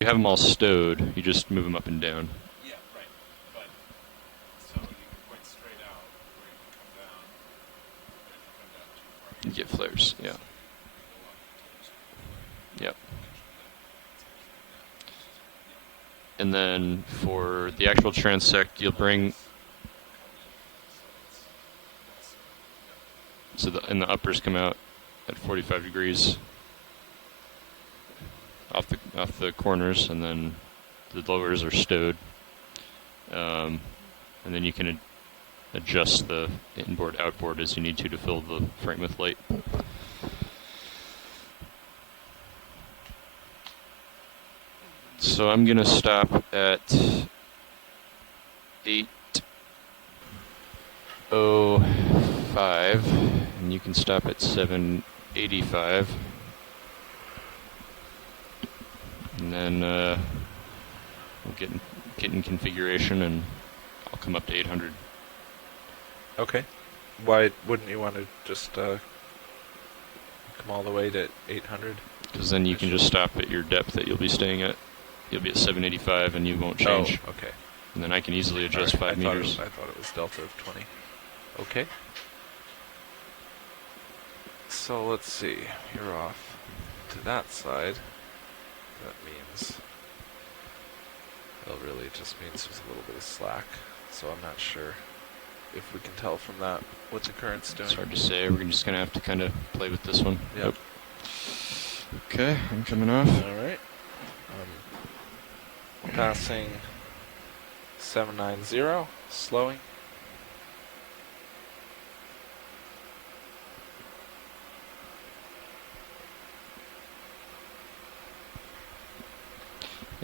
You have them all stowed, you just move them up and down. Yeah, right. But so you can point straight out, or you can come down. Or if you come down too far, You get flares, yeah. so you go up until there's a flare. Yep. Yeah. And then for the actual transect, you'll bring. So and the uppers come out at 45 degrees off the corners, and then the lowers are stowed. And then you can adjust the inboard outboard as you need to fill the frame with light. So I'm gonna stop at 8:05, and you can stop at 7:85, and then we'll get in configuration, and I'll come up to 800. Okay. Why wouldn't you want to just come all the way to 800? Because then you can just stop at your depth that you'll be staying at. You'll be at 785, and you won't change. Oh, okay. And then I can easily adjust 5 meters. I thought it was delta of 20. Okay. So let's see. You're off to that side. That means it really just means there's a little bit of slack. So I'm not sure if we can tell from that what the current's doing. It's hard to say. We're just gonna have to kind of play with this one. Yep. Okay, I'm coming off. All right. Passing 790, slowing.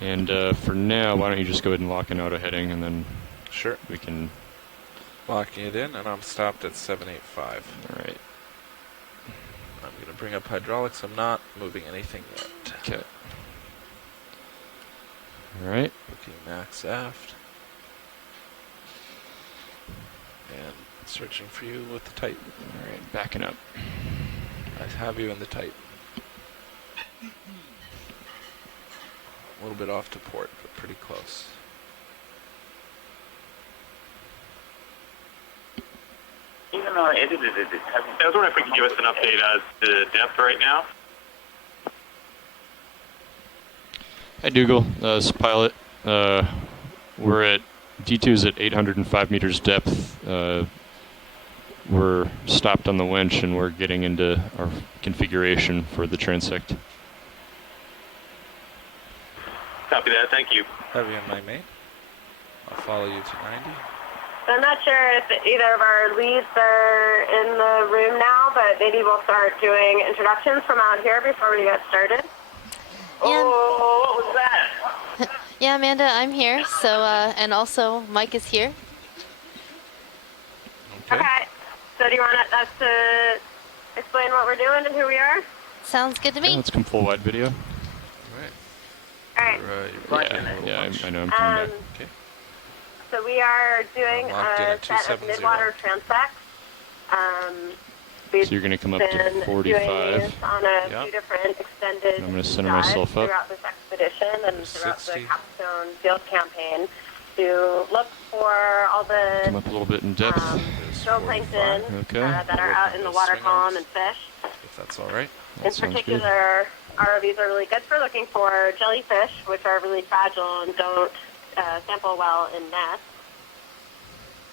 And for now, why don't you just go ahead and lock an auto heading, and then Sure. we can. Locking it in, and I'm stopped at 785. All right. I'm going to bring up hydraulics. I'm not moving anything yet. Okay. All right. Looking max aft. And searching for you with the tight. All right. Backing up. I have you in the tight. A little bit off to port, but pretty close. Even though I edited it, I was wondering if we could give us an update as to depth right now. Hi, Dougal. This is Pilot. We're at D2's at 805 meters depth. We're stopped on the winch, and we're getting into our configuration for the transect. Copy that. Thank you. Have you in my main? I'll follow you to 90. I'm not sure if either of our leads are in the room now, but maybe we'll start doing introductions from out here before we get started. Oh, what was that? Yeah, Amanda, I'm here. So, and also Mike is here. Okay. So do you want us to explain what we're doing and who we are? Sounds good to me. Okay, let's come full wide video. All All right. right. Yeah, I know. I'm coming back. Okay. So we are doing I'm locked in a at set of 270. Midwater transects. So you're going to come up to Been 45. doing these on a Yeah. few different extended I'm gonna center dives myself up. throughout this expedition and throughout 60. the Capstone field campaign to look for all Come the up a little bit in depth. zooplankton 45. Okay. that are out in the water column and fish. If that's all right. That In sounds good. particular, ROVs are really good for looking for jellyfish, which are really fragile and don't sample well in nets.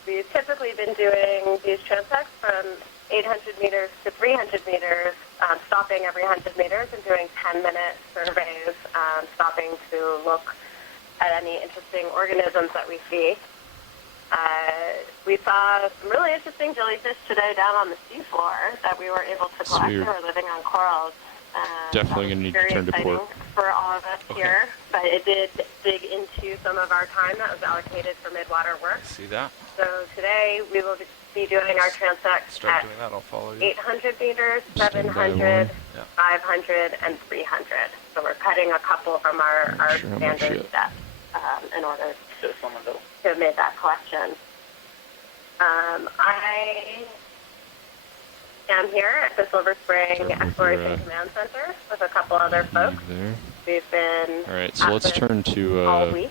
We've typically been doing these transects from 800 meters to 300 meters, stopping every 100 meters and doing 10-minute surveys, stopping to look at any interesting organisms that we see. We saw some really interesting jellyfish today down on the seafloor that we were able to collect. They were living on corals. Definitely gonna need to turn to port. For all of us here, but it did dig into some of our time that was allocated for Midwater work. See that? So today we will be doing our transect Start at doing that. I'll follow you. 800 meters, Stand by 700, Yeah. 500, and 300. So we're cutting a couple from our Not sure how much standard yet. steps in order Just a moment, though. to have made that collection. I am here at the Silver Spring Careful with Exploration your, Command Center with a couple other folks. There. We've been All right, so at let's this turn to all week.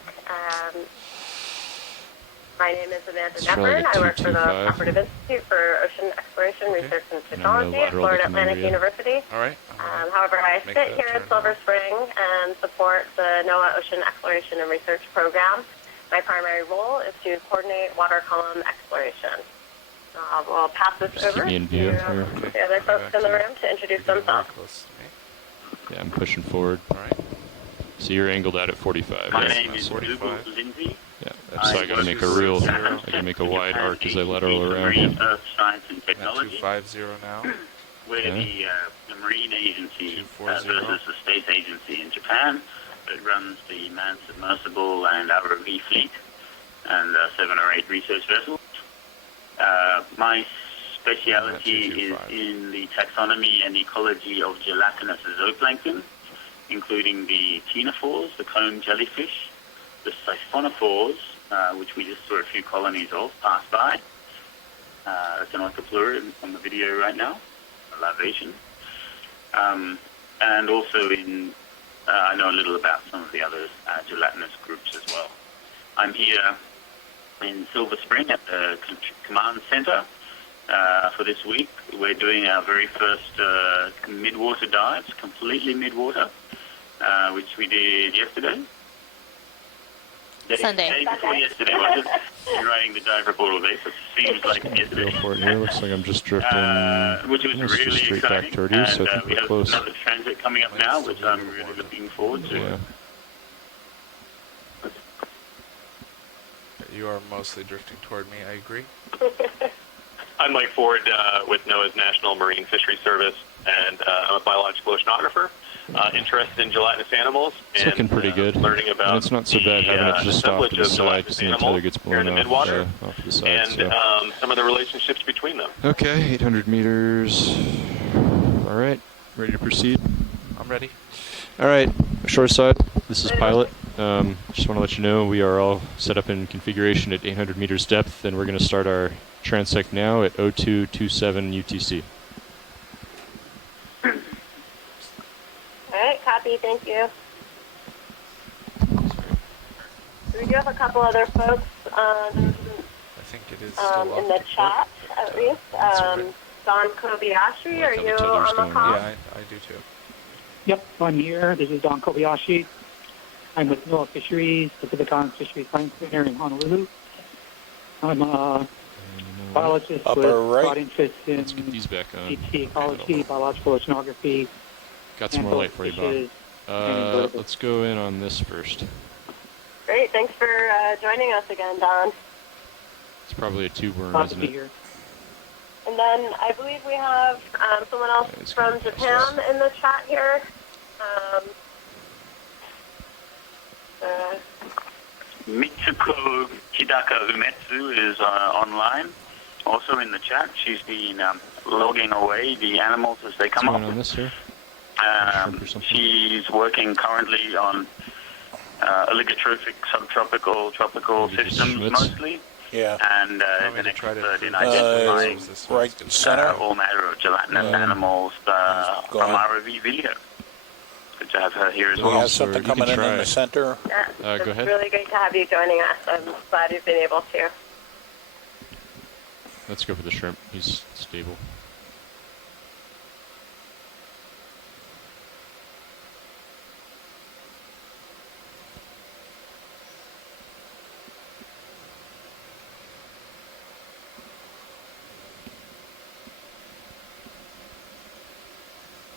My name is Amanda let's try Nepper. like I a work for the 225. Cooperative Institute for Ocean Exploration, Research, and And I'm gonna Technology at lateral Florida to come Atlantic under you. University. All right. However, I Make sit that here in turn Silver now. Spring and support the NOAA Ocean Exploration and Research Program. My primary role is to coordinate water column exploration. We'll pass this Just keep over me in to view here. the other folks in the room to introduce You're getting very themselves. close to me. Yeah, I'm pushing forward. All right. So you're angled out at 45, My right? name is 45. Dougal Lindsay. Yeah, so I gotta make a real, I gotta make a wide arc as I lateral around. Marine Earth Science and At Technology. 250 now. We're Okay. the marine agency 240. versus the space agency in Japan that runs the manned submersible and ROV fleet and 7 or 8 research vessels. My speciality is 225. in the taxonomy and ecology of gelatinous zooplankton, including the ctenophores, the cone jellyfish, the siphonophores, which we just saw a few colonies of pass by. That's an orthopleura on the video right now, a lavation. And also I know a little about some of the other gelatinous groups as well. I'm here in Silver Spring at the command center for this week. We're doing our very first midwater dives, completely midwater, which we did yesterday. Sunday. Day before yesterday, was it? I'm writing the dive report all day, so it seems like Feel yesterday. for it here. Looks like I'm just drifting. Which was almost just really straight back exciting. toward you, so I And think we we're have close. another transit coming up now, which I'm really looking forward to. Yeah. You are mostly drifting toward me. I agree. I'm Mike Ford with NOAA's National Marine Fisheries Service, and I'm a biological oceanographer interested in gelatinous animals. It's and looking pretty good. Learning about And it's not so bad having it just off to assemblage the of side gelatinous because the tether animals gets here in blown the Midwater, off to the side. and So. some of the relationships between them. Okay, 800 meters. All right, ready to proceed? I'm ready. All right, short side. This is pilot. Just want to let you know we are all set up in configuration at 800 meters depth, and we're going to start our transect now at 0227 UTC. All right, copy. Thank you. We do have a couple other folks I think it is still in off the the chat, clip, at least. that's all right. Don Kobayashi, Like are how the you tether's on the going. call? Yeah, I do too. Yep, I'm here. This is Don Kobayashi. I'm with NOAA Fisheries, Pacific Islands Fisheries Science Center in Honolulu. I'm a biologist with broad interest in Let's get these back on. deep sea ecology, biological oceanography, Got some and more both light for you, fishes Bob. and invertebrates. Let's go in on this first. Great. Thanks for joining us again, Don. It's probably a tube worm, Glad to isn't be it? here. And then I believe we have someone else Yeah, it's from gonna pass Japan us. in the chat here. Mitsuko Hidaka Umetsu is online, also in the chat. She's been logging away the animals as they What's come going up. on this here? Shrimp or something? She's working currently on oligotrophic, subtropical, tropical Maybe just systems Schmitz? mostly. Yeah. And Want is me an to try to expert in prove identifying this right one's center. all matter of gelatinous animals Go from on. ROV video. Good to have her here as We We well. have sir, something you can coming in try. the center. Yeah, go it's ahead. really great to have you joining us. I'm glad you've been able to. Let's go for the shrimp. He's stable.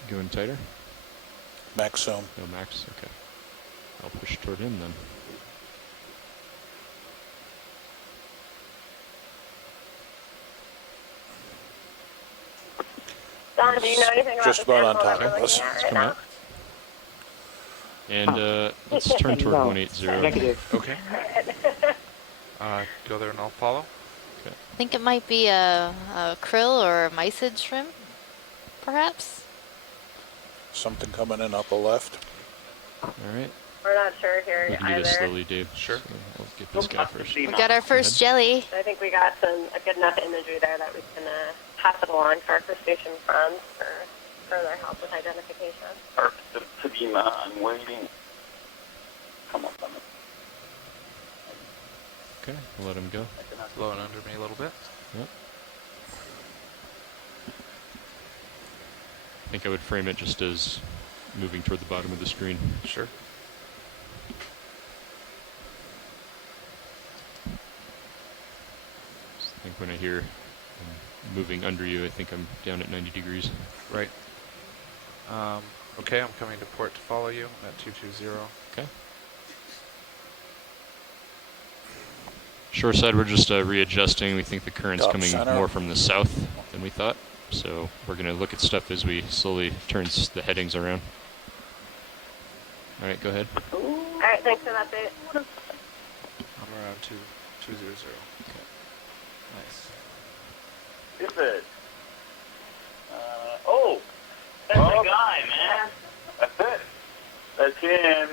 Going tighter? Max zoom. No, max? Okay. I'll push toward him then. Don, do you know anything about Just the about on sample top that of we're us. looking at Let's right come now? out. And let's turn toward No. 180. Negative. Okay. Go there and I'll follow. I think it might be a krill or a mysid shrimp, perhaps. Something coming in upper left. All right. We're not sure here We can do either. this slowly, Dave. Sure. So I'll get this guy first. We got our first jelly. I think we got a good enough imagery there that we can pass it along to our crustacean friends for further help with identification. Perfect. Kadima, I'm waiting. Come on, come on. Okay, we'll let him go. Blowing under me a little bit. Yep. I think I would frame it just as moving toward the bottom of the screen. Sure. I think when I hear moving under you, I think I'm down at 90 degrees. Right. Okay, I'm coming to port to follow you at 220. Okay. Shore side, we're just readjusting. We think the current's Top coming center. more from the south than we thought. So we're going to look at stuff as we slowly turn the headings around. All right, go ahead. All right, thanks for that update. I'm around 220. Nice. Is it? Oh, that's the guy, man. That's it. That's him.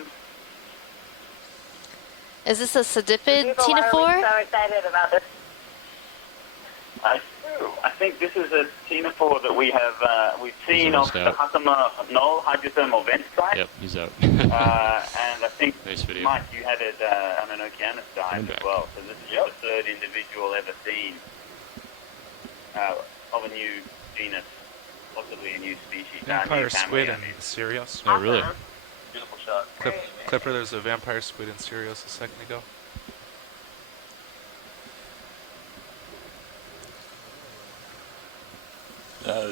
Is this a sedipid People, why are we ctenophore? so excited about this? I do. I think this is a ctenophore that we have we've seen almost off the out. Hasama Knoll hydrothermal vent site. Yep, he's out. And I think, Nice video. Mike, you had it on an Okeanos dive Coming as back. well. So this is the third individual ever seen of a new genus, possibly a new species. Vampire new squid family, in Sirius. Oh, really? Awesome. Beautiful shot. Clipper, there's a vampire squid in Sirius a second ago.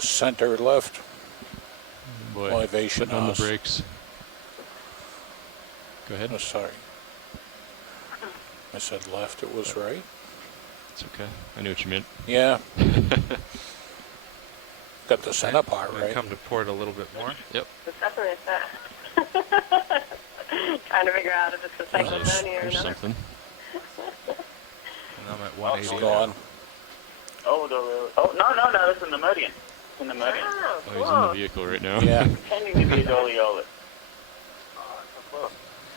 Center left. Boy, Elevation putting on the us. brakes. Go ahead. Oh, sorry. I said left, it was right. It's okay. I knew what you meant. Yeah. Got the center part I'm gonna right. come to port a little bit more. Yep. It's definitely a set. Trying to figure out if it's a cyclone or There's not. something. And I'm at 180 It's now. gone. No, that's in the Meridian. It's in the Meridian. Oh, Oh, he's in the cool. vehicle right now. Yeah. Pretending to be a Doliolis.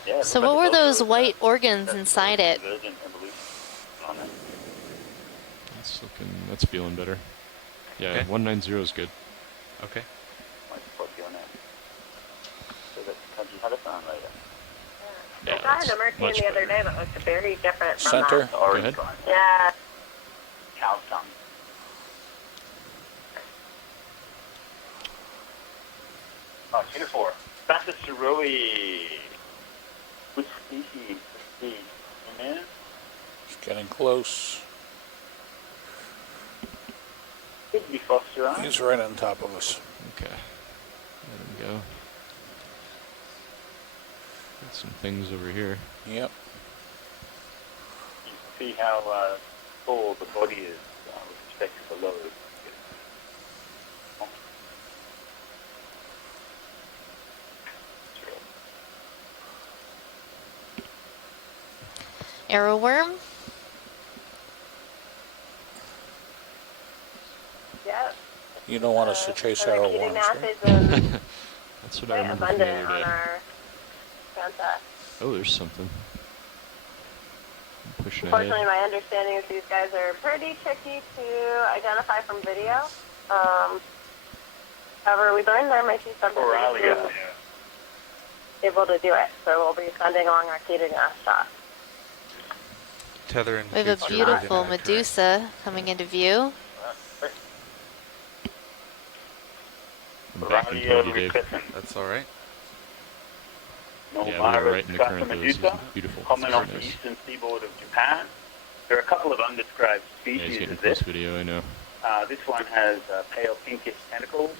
Yeah, So looks what like were a those Doliolis, white organs inside it? Virgin evolution on it. That's feeling better. Yeah, Okay. 190 is good. Okay. Might put you on that. So that's Kaji Hadasan later. Yeah, I saw that's an Emerson much the other better. day that looked very different from Center. that. The orange ahead. one. Yeah. Cow tongue. Oh, Singapore. That's a Surui. Which species is he? Man? It's getting close. Could be Foster Eye. He's right on top of us. Okay. Let him go. Got some things over here. Yep. You can see how tall the body is with respect to the load. Arrowworm? Yeah. You don't want us to chase Are arrow we keeping worms, right? acids and That's what I quite remember from the abundant other on day. our Santa. Oh, there's something. I'm pushing Unfortunately, ahead. my understanding is these guys are pretty tricky to identify from video. However, we learned there might be something Coralia. able to do it, so we'll be sending along our keating shot. Tether and We have a future beautiful inaccurate. Medusa coming into view. I'm backing toward you, Dave. That's all right. Yeah, we were right in the current of this. Medusa, It's beautiful. common It's off very the nice. eastern seaboard of Japan. There are a couple of undescribed Yeah, he's species getting of close this. video, I know. This one has pale pinkish tentacles,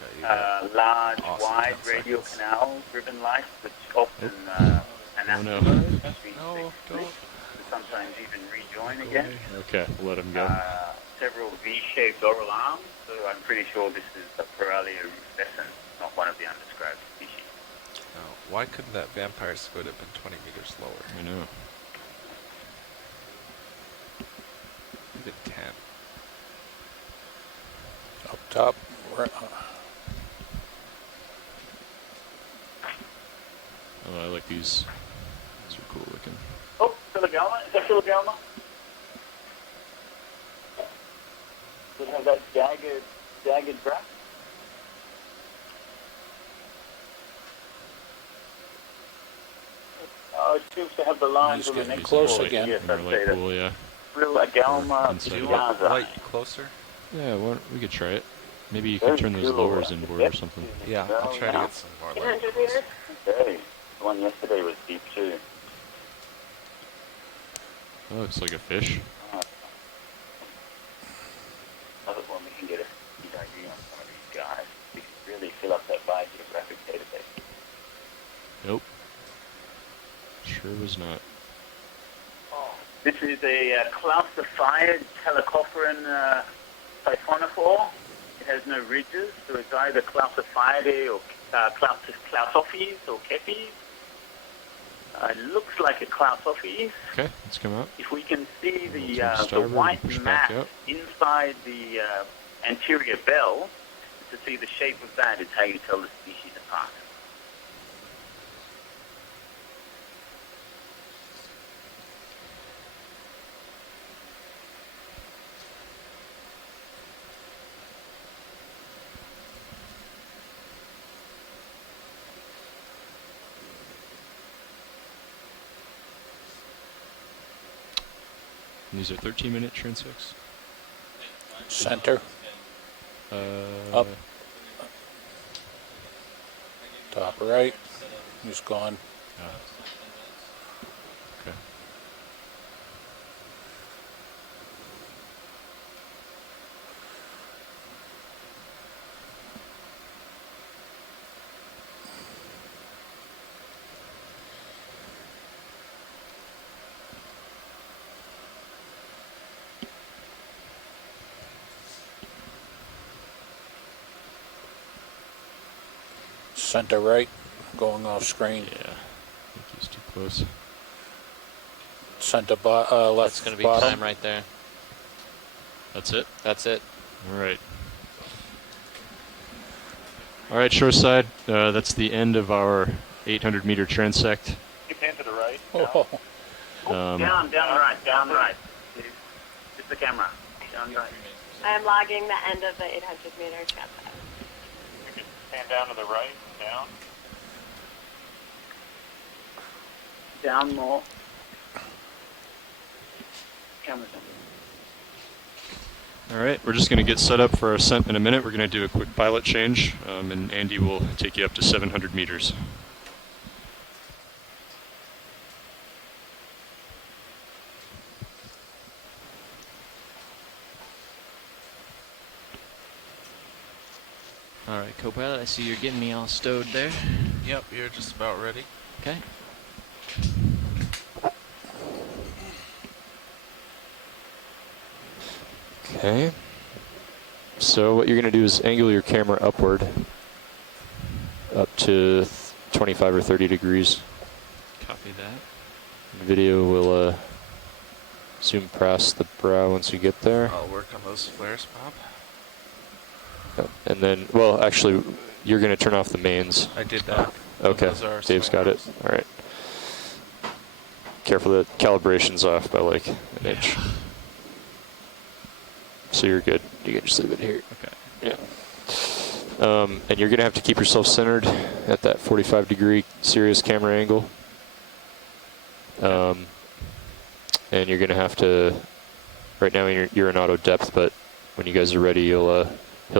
Yeah, you got large, awesome wide 10 radial seconds. canals, ribbon-like, which often Oh, no. anastomose, between No, six don't. weeks, and sometimes even rejoin again. Okay, we'll let him go. Several V-shaped oral arms, so I'm pretty sure this is a Paralia rufescens, not one of the undescribed species. Now, why couldn't that vampire squid have been 20 meters lower? I know. Even 10. Up top. Right. Oh, I like these. These are cool looking. Oh, Philogelma? Is that Philogelma? Does it have that jagged breast? it seems to have the lines He's on the getting next close board. again. Yes, In our I'd light say that. pool, yeah. Real Agalma Inside. Do you You want Piazza. light closer? Yeah, we could try it. Maybe you Very could turn those cool. lowers inboard or something. Yeah, I'll try to get some more light. 800 meters. Okay. The one yesterday was deep too. That looks like a fish. Another one we can get a good idea on some of these guys. We can really fill up that biogeographic database. Nope. Sure was not. This is a clausified telecopheran siphonophore. It has no ridges, so it's either clausified or clausophes or kepis. It looks like a clausophes. Okay, let's come out. If we can see the starboard, white push back mass out. inside the anterior bell, to see the shape of that is how you tell the species apart. And these are 13-minute transects. Center, Uh, Up. top right. He's gone. Okay. Center right, going off screen. Yeah. I think he's too close. Center left That's going to be bottom. time right there. That's it? That's it. All right. All right, shoreside. That's the end of our 800-meter transect. Keep hand to the right. Oh, Down right. Just the camera. Down right. I am logging the end of the 800 meter transect. Hand down to the right. Down. Down more. Camera's on. All right, we're just going to get set up for our ascent in a minute. We're going to do a quick pilot change, and Andy will take you up to 700 meters. All right, co-pilot, I see you're getting me all stowed there. Yep, you're just about ready. Okay. Okay. So what you're going to do is angle your camera upward up to 25 or 30 degrees. Copy that. Video will zoom past the brow once you get there. I'll work on those flares, Bob. And then, well, actually, you're going to turn off the mains. I did that. Okay, Those are Dave's swing got it. arms. All right. Careful, the calibration's off by like an inch. So you're good. You can just leave it here. Okay. Yeah. And you're going to have to keep yourself centered at that 45-degree serious camera angle. And you're going to have to, right now you're in auto depth, but when you guys are ready, he'll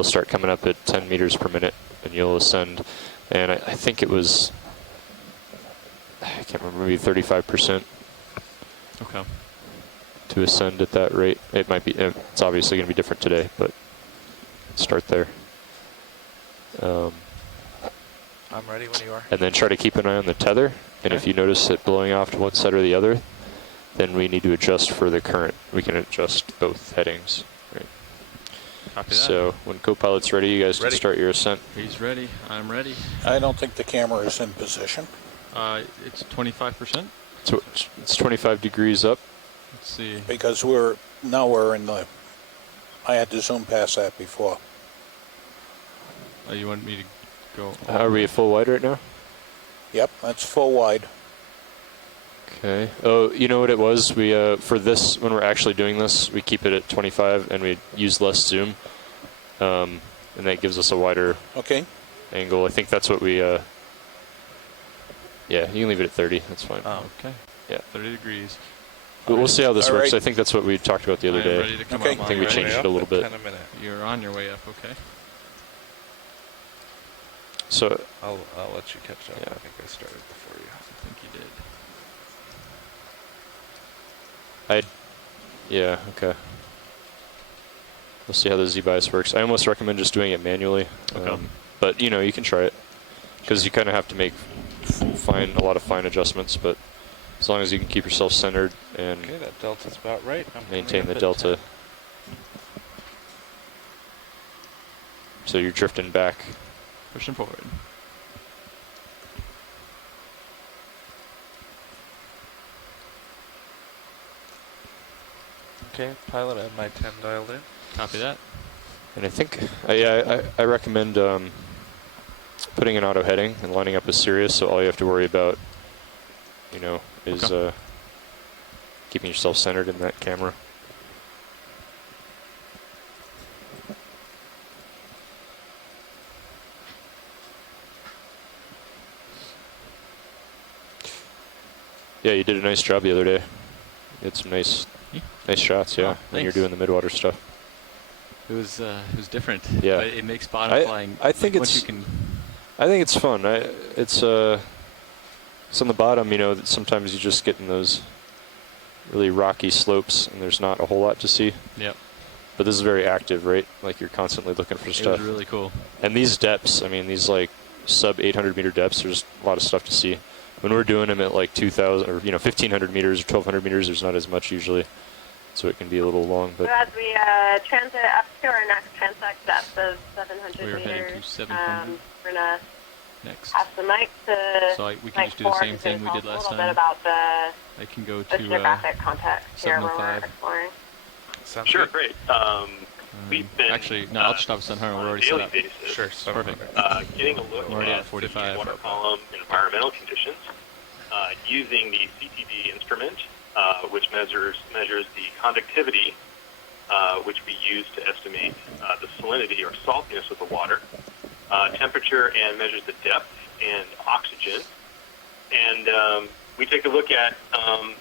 start coming up at 10 meters per minute, and you'll ascend. And I think it was, I can't remember, maybe 35% Okay. to ascend at that rate. It might be, it's obviously going to be different today, but start there. I'm ready when you are. And then try to keep an eye on the tether. And if you notice it blowing off to one side or the other, then we need to adjust for the current. We can adjust both headings. Right. Copy that. So when co-pilot's ready, you guys Ready. can start your ascent. He's ready. I'm ready. I don't think the camera is in position. It's 25%. So it's 25 degrees up. Let's see. Because we're in the, I had to zoom past that before. Oh, you want me to go? Are we at full wide right now? Yep, that's full wide. Okay. Oh, you know what it was? We for this, when we're actually doing this, we keep it at 25 and we use less zoom, and that gives us a wider Okay, angle. I think that's what we Yeah, you can leave it at 30. That's fine. Oh. Okay. Yeah. 30 degrees. But we'll see how this All works. right. I think that's what we talked about the other I am day. ready to come Okay. up. I think we Molly. changed it a little bit. 10 a minute. You're on your way up, okay? So I'll let you catch up. Yeah. I think I started before you. I think you did. yeah, okay. We'll see how the Z-bias works. I almost recommend just doing it manually. Okay. But you know, you can try it because you kind of have to make a lot of fine adjustments. But as long as you can keep yourself centered and Okay, that delta's about right. I'm maintain coming the up at delta, 10. so you're drifting back. Pushing forward. Okay, pilot, I have my 10 dialed in. Copy that. And I think, I recommend putting an auto heading and lining up with Sirius. So all you have to worry about, you know, is keeping yourself centered in that camera. Yeah, you did a nice job the other day. You had some nice shots, yeah, Oh, when you're thanks. doing the Midwater stuff. It was different. Yeah. But it makes bottom flying. I think once it's you can. I think it's fun. It's on the bottom, you know, that sometimes you just get in those really rocky slopes and there's not a whole lot to see. Yep. But this is very active, right? Like you're constantly looking for It stuff. was really cool. And these depths, I mean, these like sub 800 meter depths, there's a lot of stuff to see. When we're doing them at like 2,000 or 1,500 meters or 1,200 meters, there's not as much usually, so it can be a little long. So But as we transit up to our next transect depth of 700 We are meters, heading to 700 we're gonna next. pass the mic to So we can Mike just do the Ford, same who's thing gonna we tell did us last a little bit time. about the I can go oceanographic to context here when we're 705. exploring. Sounds Sure, good. great. We've been actually, no, I'll just stop at 700. We're on a already set daily up. basis, Sure, Perfect. getting a look We're already at at 45. the water column environmental conditions using the CTD instrument, which measures the conductivity, which we use to estimate the salinity or saltiness of the water, temperature, and measures the depth and oxygen. And we take a look at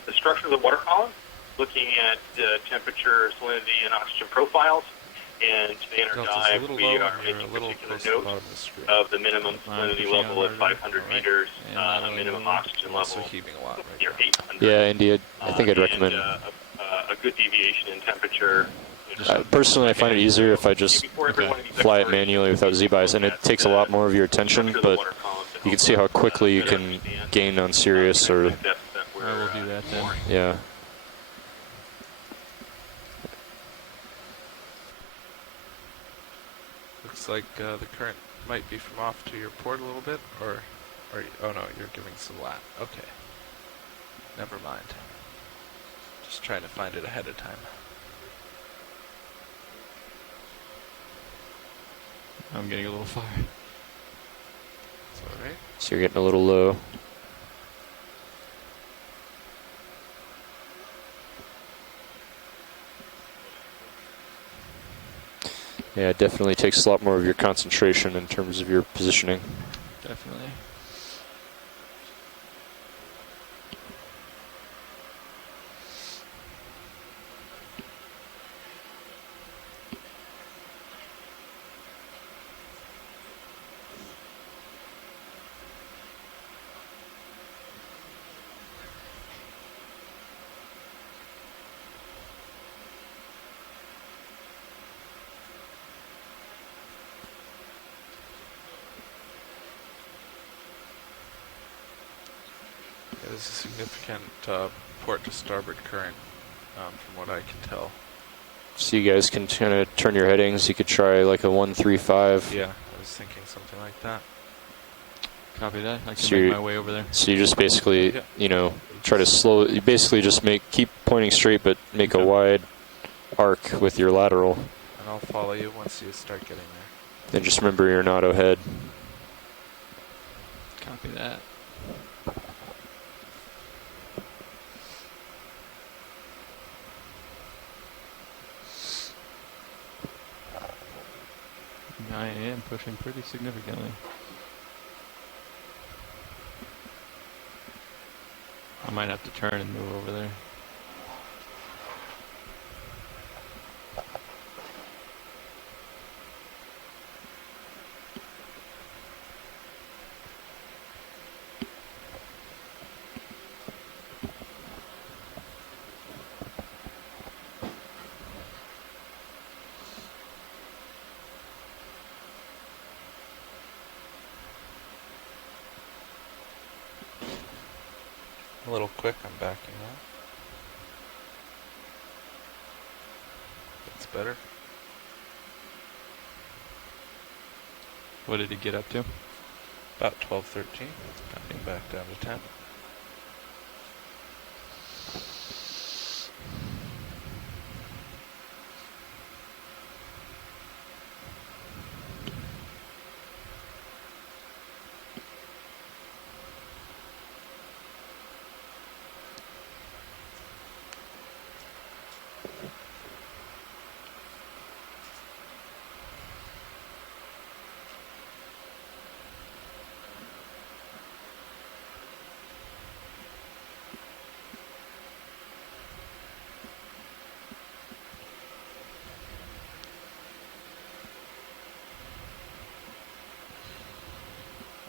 the structure of the water column, looking at temperature, salinity, and oxygen profiles. And today in our Delta's a dive, little we low, are and you're making a little particular close to the note bottom of the screen. of the minimum I'm salinity pushing level out at harder. 500 Alright. meters, And a minimum oxygen I'm also level heaving a lot right near now. 800. yeah, India, I think I'd recommend. And, a good deviation in temperature. Personally, I find it easier if I just Before every one of these fly it explorations, manually without Z-bias, and it takes a lot more of your attention, structure of the but water column to you can help see how us, quickly you better can understand, gain on Sirius or, the depth that we're, I will do that then. exploring. yeah. Looks like the current might be from off to your port a little bit, or oh no, you're giving some lap. Okay. Never mind. Just trying to find it ahead of time. I'm getting a little far. It's alright. So you're getting a little low. Yeah, it definitely takes a lot more of your concentration in terms of your positioning. Definitely. There's a significant port to starboard current, from what I can tell. So you guys can kind of turn your headings. You could try like a 135. Yeah, I was thinking something like that. Copy that. I can So make you're- my way over there. So you just basically, Yeah. you know, try to slow. You basically just keep pointing straight, but make a Okay. wide arc with your lateral. And I'll follow you once you start getting there. Then just remember you're an auto head. Copy that. I am pushing pretty significantly. might have to turn and move over there. A little quick, I'm backing up. That's better. What did it get up to? About 12, 13. Copying back down to 10.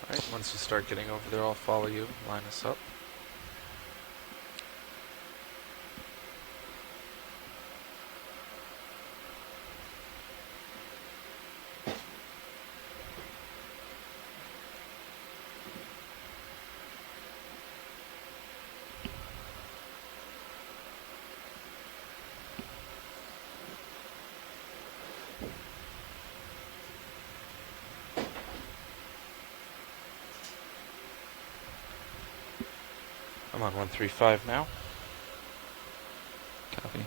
Alright, once you start getting over there, I'll follow you, line us up. I'm on 135 now. Copy.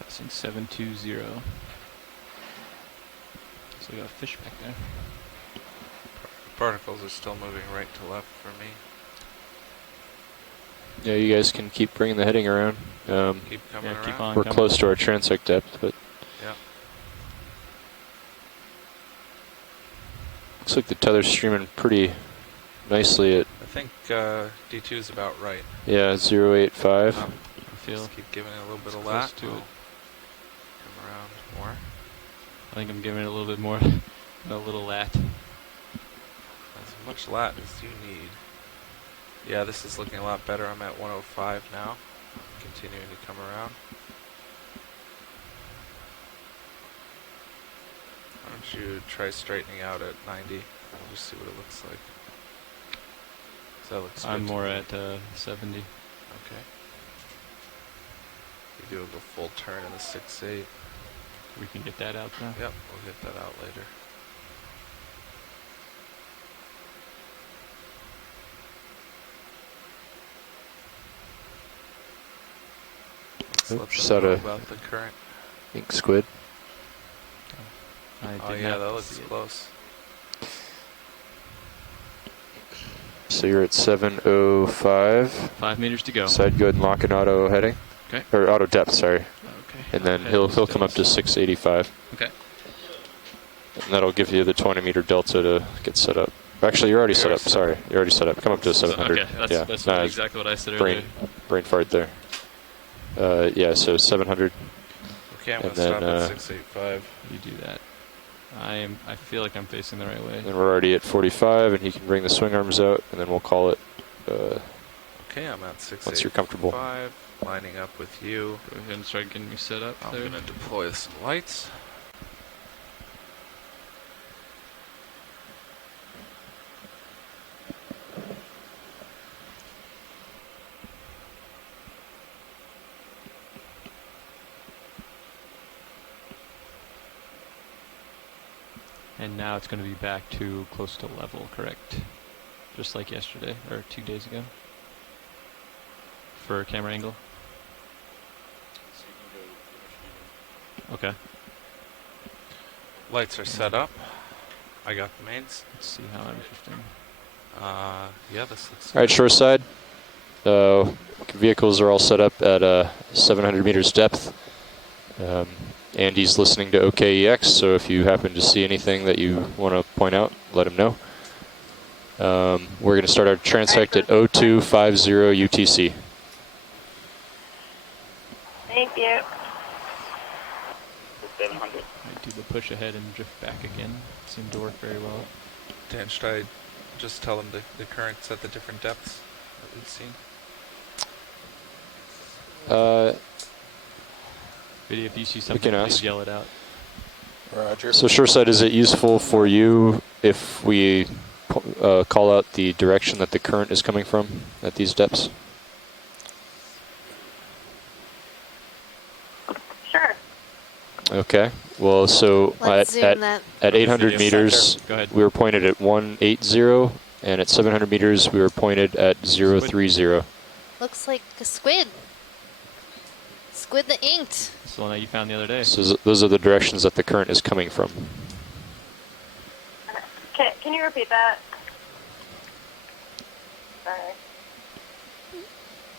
Passing 720. So we got a fish back there. Particles are still moving right to left for me. Yeah, you guys can keep bringing the heading around. Keep coming around. Keep on We're coming. close to our transect depth, but Yeah. looks like the tether's streaming pretty nicely at, I think D2 is about right. yeah, 085. I feel Just keep giving it a little bit it's of close lat. to it. Come around more. I think I'm giving it a little bit more, a little lat. As much lat as you need. Yeah, this is looking a lot better. I'm at 105 now. Continuing to come around. Why don't you try straightening out at 90? We'll just see what it looks like. So that looks I'm good to more me. at 70. Okay. You do a full turn in the 6.8. We can get that out now. Yep, we'll get that out later. Let's let Oops, them know out a about the current. ink squid. I Oh did yeah, not that looks see it. close. So you're at 705. 5 meters to go. So I'd go ahead and lock an auto heading. Okay. Or auto depth, sorry. Okay. And then Okay, he'll let's come up to 685. Okay. And that'll give you the 20 meter delta to get set up. Actually, you're already set up. Sorry, you're already set up. Come up to 700. Okay, that's, yeah, that's nah, exactly what I said brain, earlier. brain fart there. Yeah, so 700. Okay, I'm And gonna stop then, at 685. You do that. I feel like I'm facing the right way. And we're already at 45, and he can bring the swing arms out, and then we'll call it Okay, I'm at 685. once you're comfortable. lining up with you. Go ahead and start getting me set up I'm there. going to deploy some lights. And now it's going to be back to close to level, correct? Just like yesterday, or 2 days ago. For camera angle. Okay. Lights are set up. I got the mains. Let's see how interesting. Yeah, this looks All right, good. shoreside. Vehicles are all set up at 700 meters depth. Andy's listening to OKEX, so if you happen to see anything that you want to point out, let him know. We're going to start our transect at 0250 UTC. Thank you. 700. I do the push ahead and drift back again. Seemed to work very well. Dan, should I just tell them the currents at the different depths that we've seen? Video, if you see something, can please ask. yell it out. Roger. So shoreside, is it useful for you if we call out the direction that the current is coming from at these depths? Sure. Okay. Well, so Let's zoom at that. 800 meters, Go ahead. we were pointed at 180, and at 700 meters, we were pointed at 030. Looks like a squid. Squid that inked. It's the one that you found the other day. So those are the directions that the current is coming from. Can you repeat that? Sorry.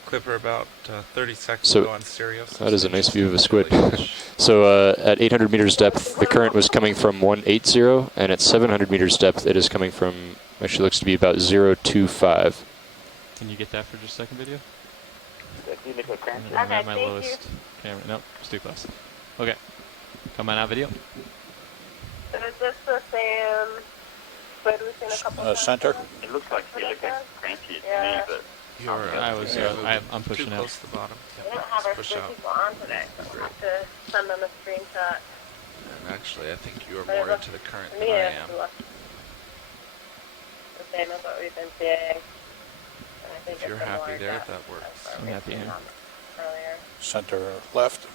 Clipper about 30 seconds So ago on stereo. that is a nice view of a squid. Really So at 800 meters depth, the current was coming from 180, and at 700 meters depth, it is coming from, actually looks to be about 025. Can you get that for just a second, video? Okay, I'm at my thank lowest camera. Nope, it's too close. Okay. Come on out, video. So is this the same squid we've seen a couple times? Center. It looks like silica crunchy to Yeah. me, but I'm too pushing out. close to the bottom. We Yep, didn't have our push squid out. people on today, so we'll have to send them a screenshot. And actually, I think you are But it more looks- into the current to than me, I it am. looks the same as what we've been seeing. And I think If you're it's happy similar there, depth that works. as what I'm we've happy seen here. on earlier. Center left.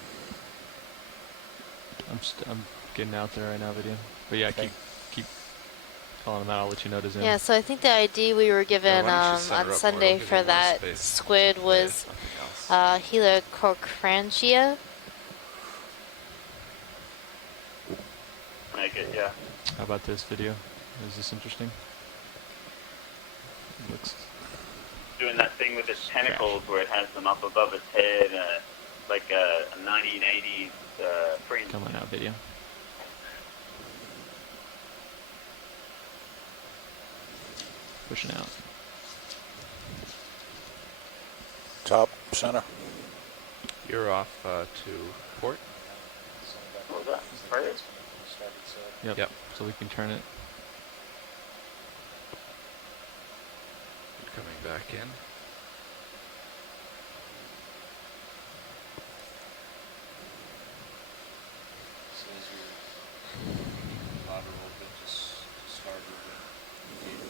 I'm getting out there right now, video. But yeah, Okay. keep calling them out. I'll let you know to zoom. Yeah, so I think the ID we were given why don't you center up on more? Sunday It'll give for you more that space to squid play was something else. Helicocrantia. make it, yeah. How about this video? Is this interesting? Looks Doing that thing with its tentacles where it has them up above its head, like a 1980s print. come on out, video. Pushing out. Top center. You're off to port. What was that? Right? Yep. Yep. So we can turn it. You're coming back in.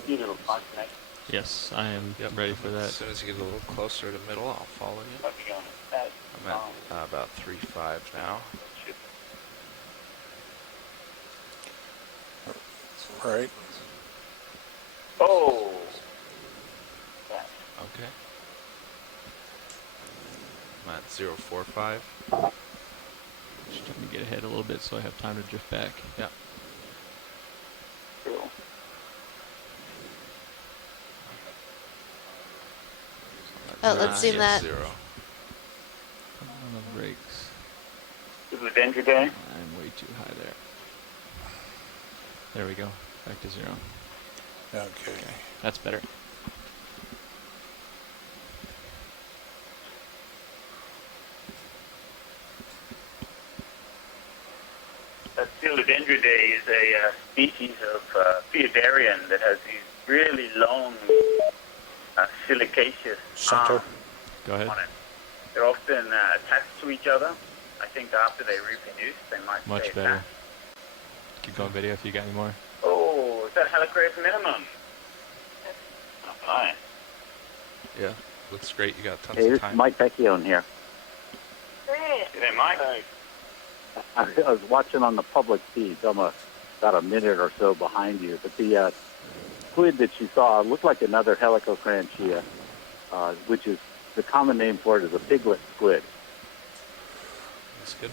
You little pod neck. Yes, I am Yep. ready for As that. soon as you get a little closer to middle, I'll follow you. Might be going that. I'm at about 3.5 now. Right. Oh! Okay. I'm at 0.45. Just trying to get ahead a little bit so I have time to drift back. Yeah. Cool. Oh, let's zoom that. 0. Come on the brakes. This is Dendra Day. I'm way too high there. There we go. Back to 0. Okay. That's better. Philodendridae is a species of Phaeodarian that has these really long silicaceous Center. arms Go ahead. on it. They're often attached to each other. I think after they reproduce, they might Much stay better. attached. Keep going video if you got any more. Oh, is that Helicrates minimum? Alright. Yeah, looks great. You got tons Hey, of this time. is Mike Vecchio here. Great. G'day, Mike. I was watching on the public feed. I'm about a minute or so behind you, but the squid that you saw looked like another Helicocranchia, which is the common name for it is a piglet squid. That's good.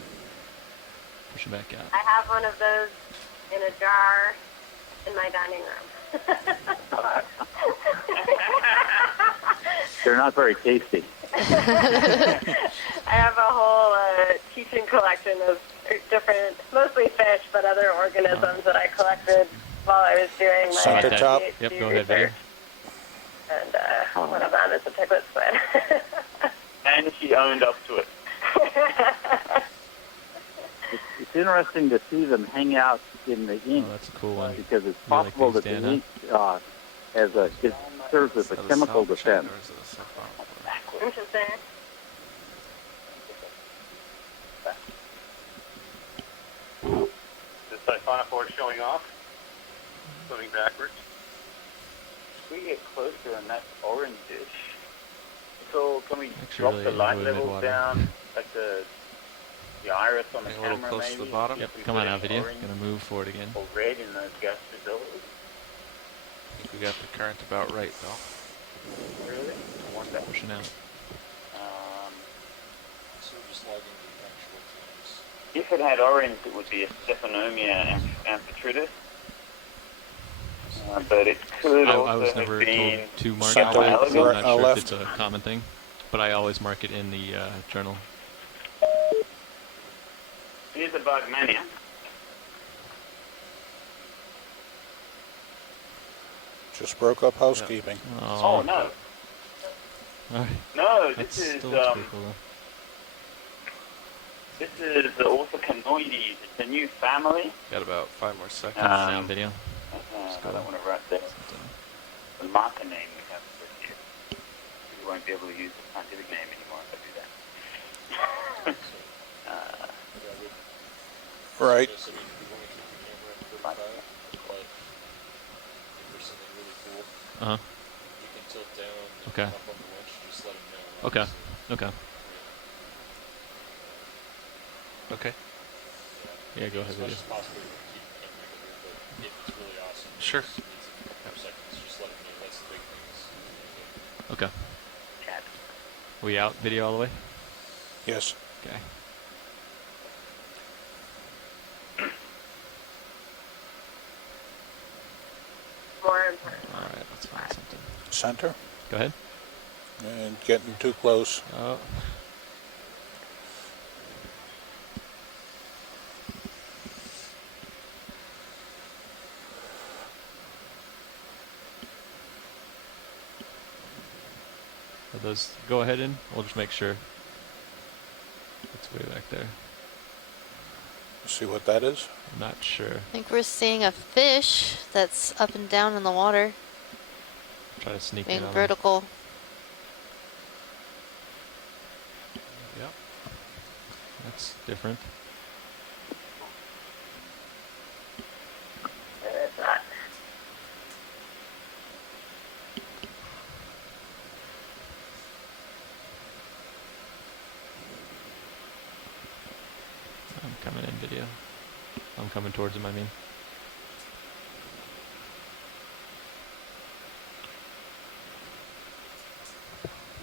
Push it back out. I have one of those in a jar in my dining room. They're not very tasty. I have a whole teaching collection of different, mostly fish, but other organisms that I collected while I was doing my Center top. PhD Yep, go ahead, video. research. And one of them is a piglet squid. And she owned up to it. It's interesting to see them hang out in the ink Oh, that's a cool one. because it's You like possible these, that Dan, the ink it serves as a Is that chemical cell chain defense. or is it a cell phone? Interesting. The siphonophore showing off, swimming backwards. We get closer and that's orange-ish. So can we Actually, drop really the light enjoy levels Midwater. down, like the iris on the Getting a little camera close to maybe? the bottom. Yep, We come on put out, in video. orange Gonna move forward again. or red in those gas results. I think we got the current about right, though. Really? I want that. Pushing out. If it had orange, it would be a Stephanomia amphitrudis. But it could I also was have never been told to mark it Center that way, so I'm right, not sure left. if it's a common thing. But I always mark it in the journal. Here's a bug mania. Just broke up housekeeping. Oh no, Alright, no! that's This is still looks pretty cool though. this is the Orthocanoides. It's a new family. Got about 5 more seconds. Come on out, video. I don't want to write that. The marker name we have for it here. We won't be able to use the scientific name anymore if I do that. Right. Uh huh. Okay. Okay. Okay. Okay. Yeah, go ahead, video. Sure. Okay. We out video all the way? Yes. Okay. More important. Alright, let's find something. Center. Go ahead. And getting too close. Oh. Are those go ahead in? We'll just make sure. It's way back there. See what that is? I'm not sure. I think we're seeing a fish that's up and down in the water, Try to sneak being in on them. vertical. Yep. That's different. It's not. I'm coming in video. I'm coming towards him, I mean.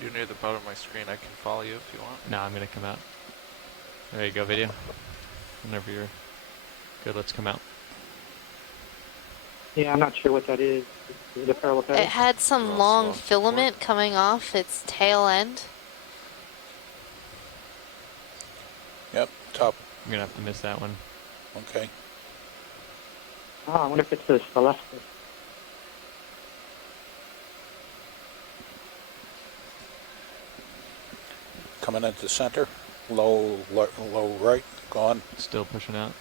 You're near the bottom of my screen. I can follow you if you want. No, I'm gonna come out. There you go, video. Whenever you're good, let's come out. Yeah, I'm not sure what that is. Is it a parallel It had some Well, long slow. filament coming off its tail end. Yep. Top. I'm gonna have to miss that one. Okay. Oh, I wonder if it's a celestis. Coming into center. Low right. Gone. Still pushing out.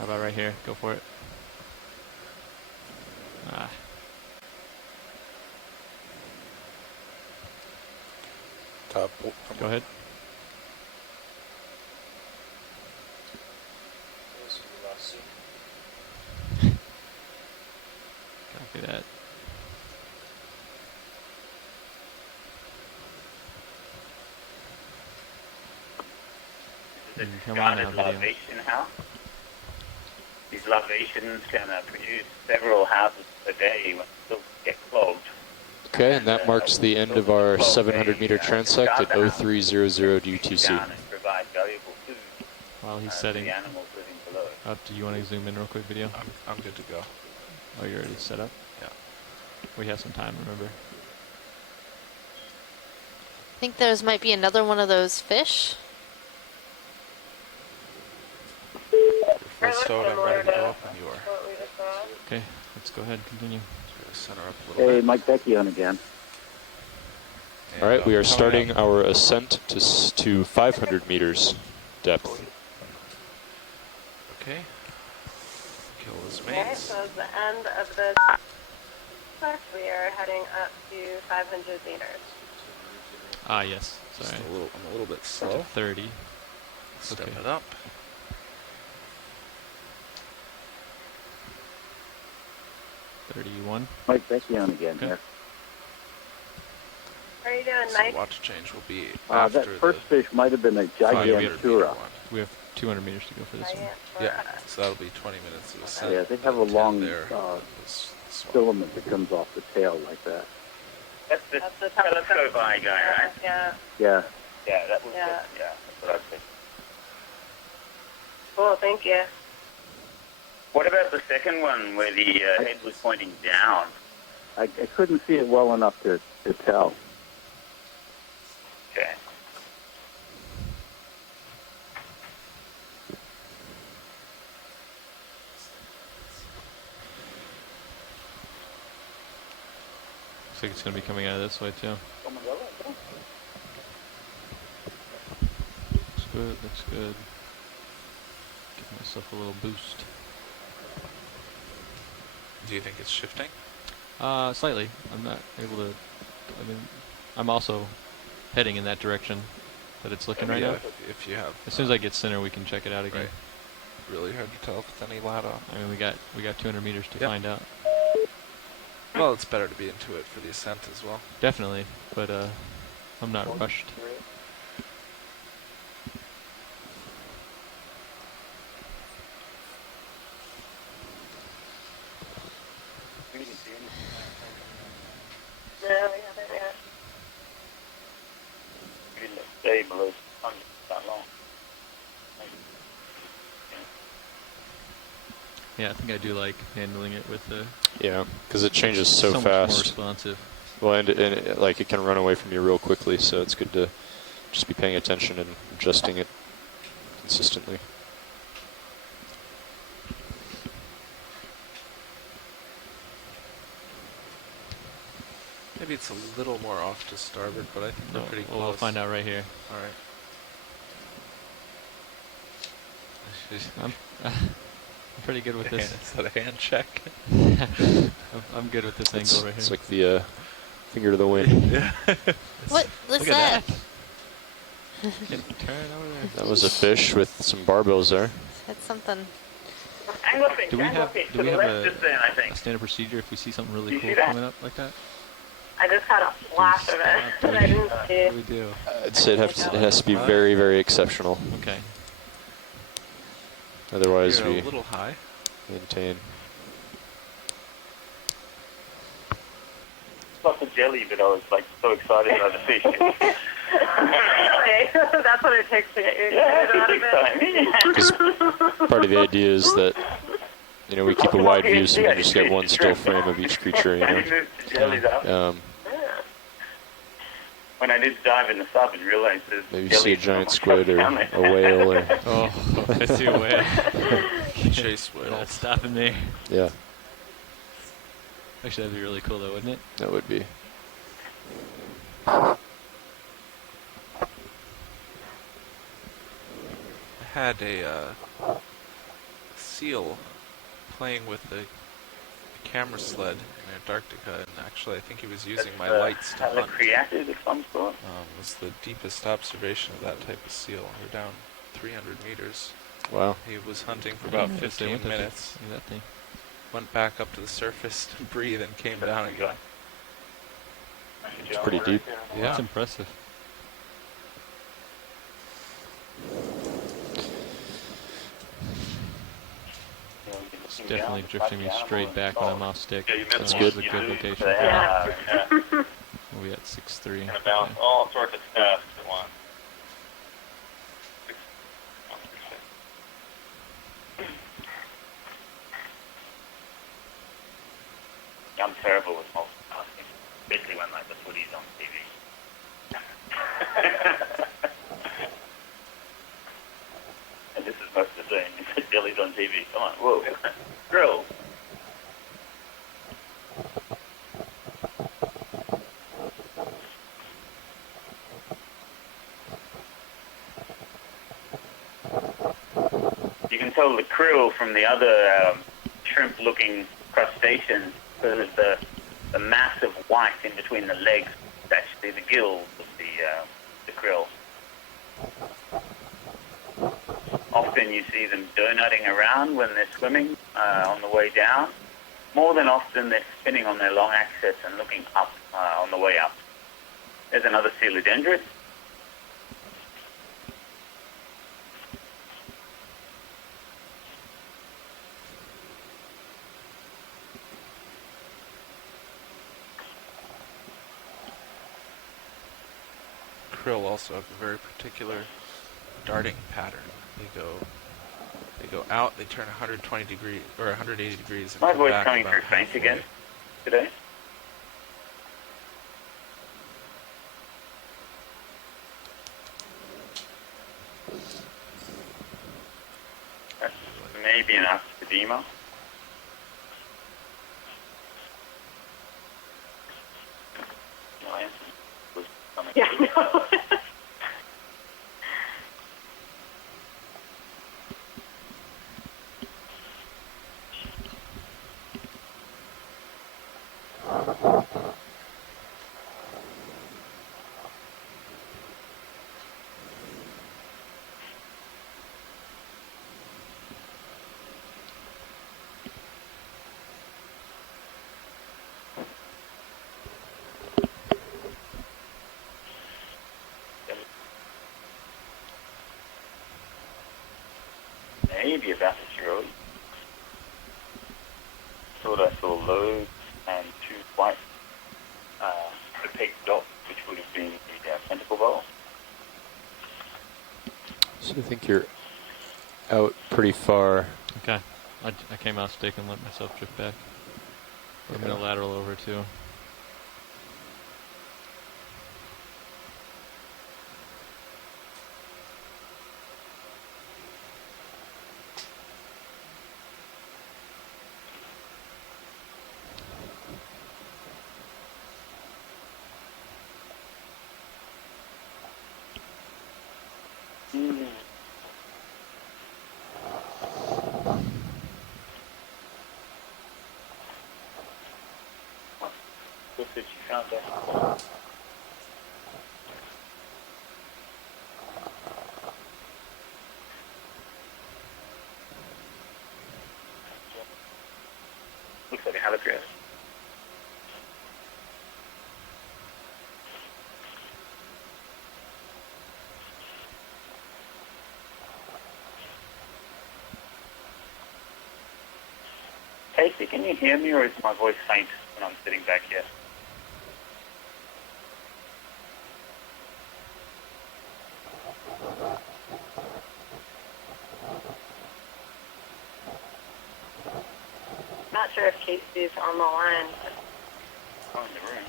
How about right here? Go for it. Ah. Top. Go ahead. Copy that. This is a Come on now, guided video. larvation house. These larvations can produce several houses per day when they still get clogged. Okay, and that marks the end of our 700-meter transect at 0300 UTC. Down and provide valuable food While he's to setting the animals living below. up, do you want to zoom in real quick, video? I'm good to go. Oh, you're already set up? Yeah. We have some time, remember? I think there's might be another one of those fish. Full stowed, I'm ready to go up when you are. Okay, let's go ahead and continue. Center up a little Hey, bit. Mike Vecchione again. And, All right, we are coming starting up. our ascent to 500 meters depth. Okay. Kill his Okay, mates. so it's the end of the we are heading up to 500 meters. Ah, yes. Just Sorry. I'm a little bit To slow. 30. Step okay. it up. $31. Mike Vecchione again Okay. here. How are you doing, So Mike? watch change will be That after first the fish might have been a 500 meter gigantura. one. We have 200 meters to go for this one. Yeah, so that'll be 20 minutes of ascent. Yeah, they have a 10 long there. filament Filament. that comes off the tail like that. That's the telescope eye guy, right? Yeah. Yeah. Yeah, that was Yeah. that's what I was thinking. Cool, thank you. What about the second one where the head was pointing down? I couldn't see it well enough to tell. Okay. Looks like it's going to be coming out of this way, too. Looks good, looks good. Give myself a little boost. Do you think it's shifting? Slightly. I'm not able to. I mean, I'm also heading in that direction that it's looking right Yeah, now. if you have. As soon as I get center, we can check it out again. Right. Really hard to tell with any ladder. I mean, we got 200 meters to Yep. find out. Well, it's better to be into it for the ascent as well. Definitely, but I'm not rushed. No, we haven't yet. Stay below 100 that long. Yeah, I think I do like handling it with the. Yeah, because it changes so much more fast. responsive. Well, and like it can run away from you real quickly, so it's good to just be paying attention and adjusting it consistently. Maybe it's a little more off to starboard, but I think we're No, pretty close. we'll find out right here. All right. I'm pretty good with this. Is that a hand check? I'm good with this angle right here. It's like the finger to the wind. Yeah. What was Look at that? Turn over there. That was a fish with some barbells there. That's something. Anglefish, Do we have anglefish. do To we the have left just then, I a think. standard procedure if we see something really You cool see that? coming up like that? I just had a flash of it, but I didn't What see. do we do? I'd say it has to be very, very exceptional. Okay. Otherwise, You're we a little high. maintain. It's like a jelly, but I was like so excited by the fish. Really? That's what it takes to get you excited out of it. Because part of the idea is that we keep a wide view, so we can just get one still frame of each creature. Jellies up. When I did dive in the sub and realized there's Maybe you see a jellies giant almost squid or down there. a whale, or Oh, I see a whale. Chase whale. That's stopping me. yeah, Actually, that'd be really cool, though, wouldn't it? that would be. I had a seal playing with the camera sled in Antarctica, and actually I think he was using my lights to hunt. Helicreated of some sort? Was the deepest observation of that type of seal. We're down 300 meters. Wow. He was hunting for about 15 minutes. That thing. Went back up to the surface to breathe and came down again. It's pretty deep. Yeah. That's impressive. It's definitely drifting me straight back when I'm off stick. Yeah, you missed That's one. good. You Good lose. location. Yeah. We'll be at 6.3. Gonna bounce all sorts of tests at once. I'm terrible with multitasking, especially when like the footy's on TV. And this is much the same. Billy's on TV. Come on, whoa, grill. You can tell the krill from the other shrimp-looking crustaceans because of the massive white in between the legs. It's actually the gills of the krill. Often you see them donutting around when they're swimming on the way down. More than often they're spinning on their long axis and looking up on the way up. There's another coelodendron. Krill also have a very particular darting pattern. They go out, they turn 120 degrees or 180 degrees. And My come voice back coming about through faint halfway. again today. That's maybe enough to demo. No answer. Was coming Yeah, through. no. Maybe about the zero. Thought I saw loads and two white opaque dots, which would have been the tentacle bowl. So I think you're out pretty far. Okay. I came off stick and let myself drift back. I'm going to lateral over too. Good that you found that. Looks like a helicopter. Casey, can you hear me, or is my voice faint when I'm sitting back here? Not sure if Casey's on the line. Oh, in the room.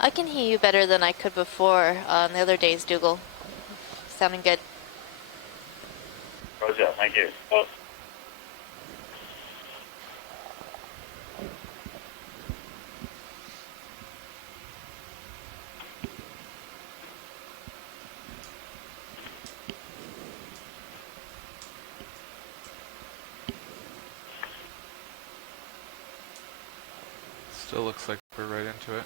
I can hear you better than I could before on the other days, Dougal. Sounding good. Roger, thank you. Still looks like we're right into it.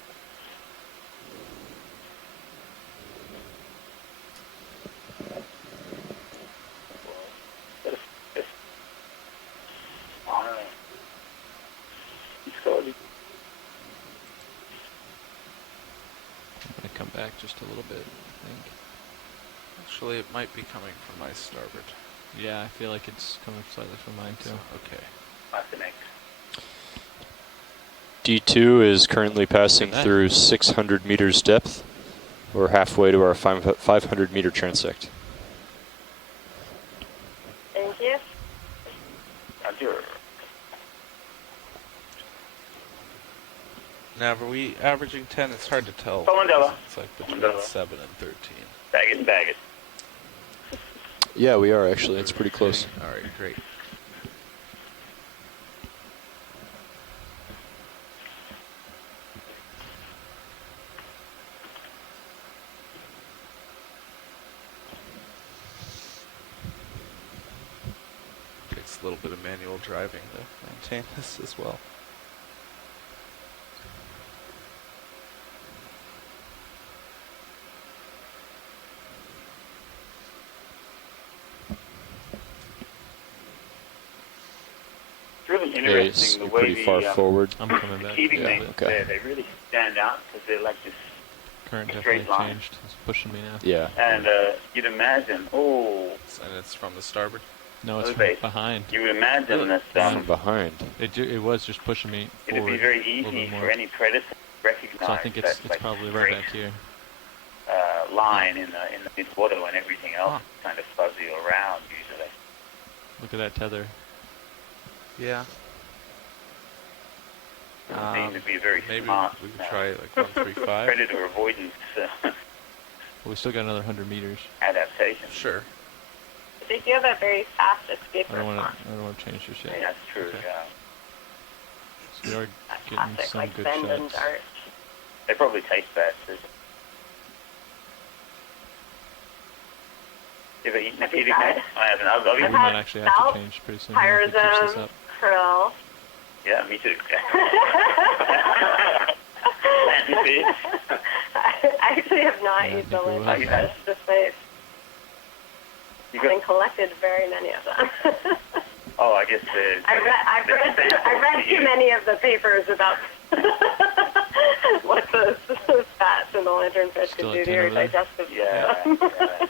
I'm gonna come back just a little bit, I think. Actually, it might be coming from my starboard. Yeah, I feel like it's coming slightly from mine too. So, okay. D2 is currently passing Good night. through 600 meters depth. We're halfway to our 500 meter transect. Thank you. Now, are we averaging 10? It's hard to tell. Mandela. It's like between Mandela. 7 and 13. Bag it. Yeah, we are actually. It's pretty close. All right, great. Takes a little bit of manual driving to maintain this as well. It's really Yeah, interesting the you're way pretty far forward. I'm coming back. heating Yeah, things okay. there, they really stand out because they're like this. Current Straight definitely line. changed. It's pushing me now. Yeah. And you'd imagine, And it's from the starboard. No, it's Okay. from behind. you would imagine Really? that From behind. It was just pushing me it'd forward be very a little easy bit more. for any predator to recognize So I think it's that, like, probably right straight, back here. line in the midwater when everything else is kind of fuzzy around usually. Look at that tether. Yeah. It seems to be very Maybe smart we could try like 135. predator avoidance Well, we still got another 100 meters. adaptation. Sure. They do have a very fast escape I don't response. want to change this yet. Yeah, that's true. Okay. Yeah. So we are That getting classic, some like, good bend and shots. dart. They probably taste bad too. You ever eaten a Have you feeding tried? net? I haven't. I've We eaten. might actually have Salt, to change pretty soon. I have to finish this Pyrazone, up. krill. Yeah, me too. I actually have not Yeah, I used the think we lid will. like this, despite You having got, collected very many of them. oh, I guess I've read too many of the papers about what the fats in the lanternfish Still can do at to 10 your over there? digestive Yeah, system. yeah.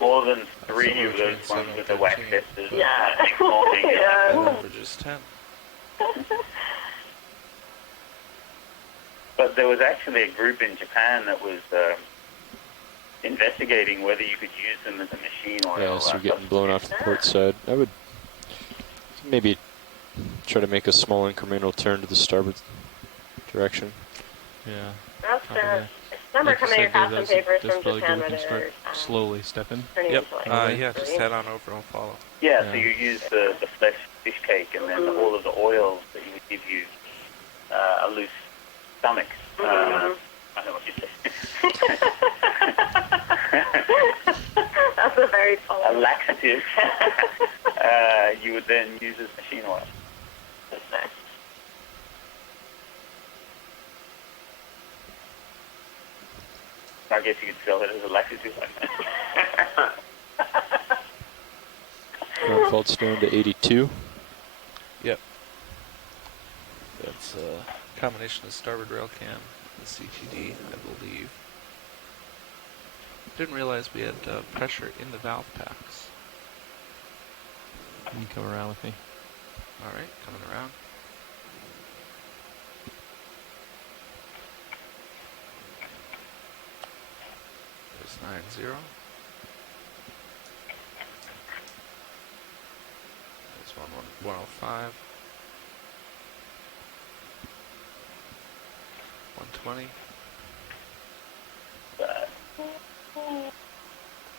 More than 3 Somewhere of those between ones 7 with and the wax 13. testers. Yeah. That Yeah. averages 10. But there was actually a group in Japan that was investigating whether you could use them as a machine oil. Yeah, so we're getting blown off the port side. I would maybe try to make a small incremental turn to the starboard direction. Yeah. That's Probably. remember Like you coming said, across Dave, some papers that's from probably Japan good. We where can they're start slowly stepping. turning Yep. into like Yeah, just head on over and follow. Yeah, so Yeah. you use the flesh fish cake and then all of the oils that you would give you a loose stomach. I know what you say. That's a very tall A laxative. You would then use as machine oil. That's nice. I guess you could sell it as a laxative. Ground fault's down to 82. Yep. That's a combination of starboard rail cam and CTD, I believe. Didn't realize we had pressure in the valve packs. You can come around with me. All right, coming around. There's 90. There's 105. 120.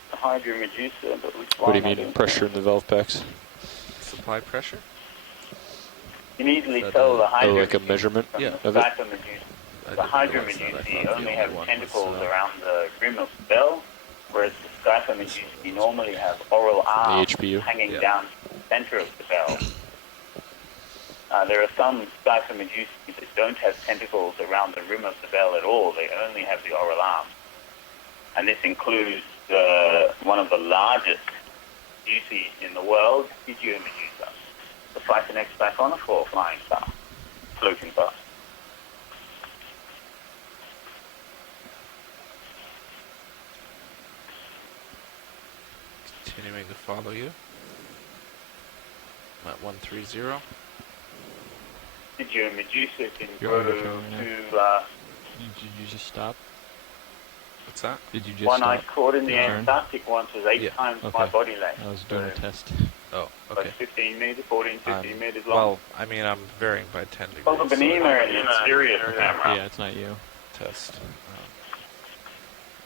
The hydrogen reducer, but What do you mean, pressure in the valve packs? Supply pressure? You can easily That, tell the Oh, hydrogen like a measurement Yeah. of it? The hydrogen reducer only have tentacles around the rim of the bell, whereas the Skyphone reducer you normally have oral arms HPU. hanging Yeah. down the center of the bell. There are some Scyphomedusae that don't have tentacles around the rim of the bell at all. They only have the oral arm. And this includes one of the largest species in the world, Medusa, the Phytonex siphonophore flying star, floating bus. Continuing to follow you. I'm at 130. Medusa can You're grow on the trail right now. to Did you just stop? What's that? Did you just one stop? I caught in the Turn? Antarctic once was 8 times Okay. my body length. I was doing a So, test. Oh, like okay. 15 meters, 14, 15 meters long. Well, I mean, I'm varying by 10 degrees. Paganini in the Sirius camera. Yeah, it's not you. Test.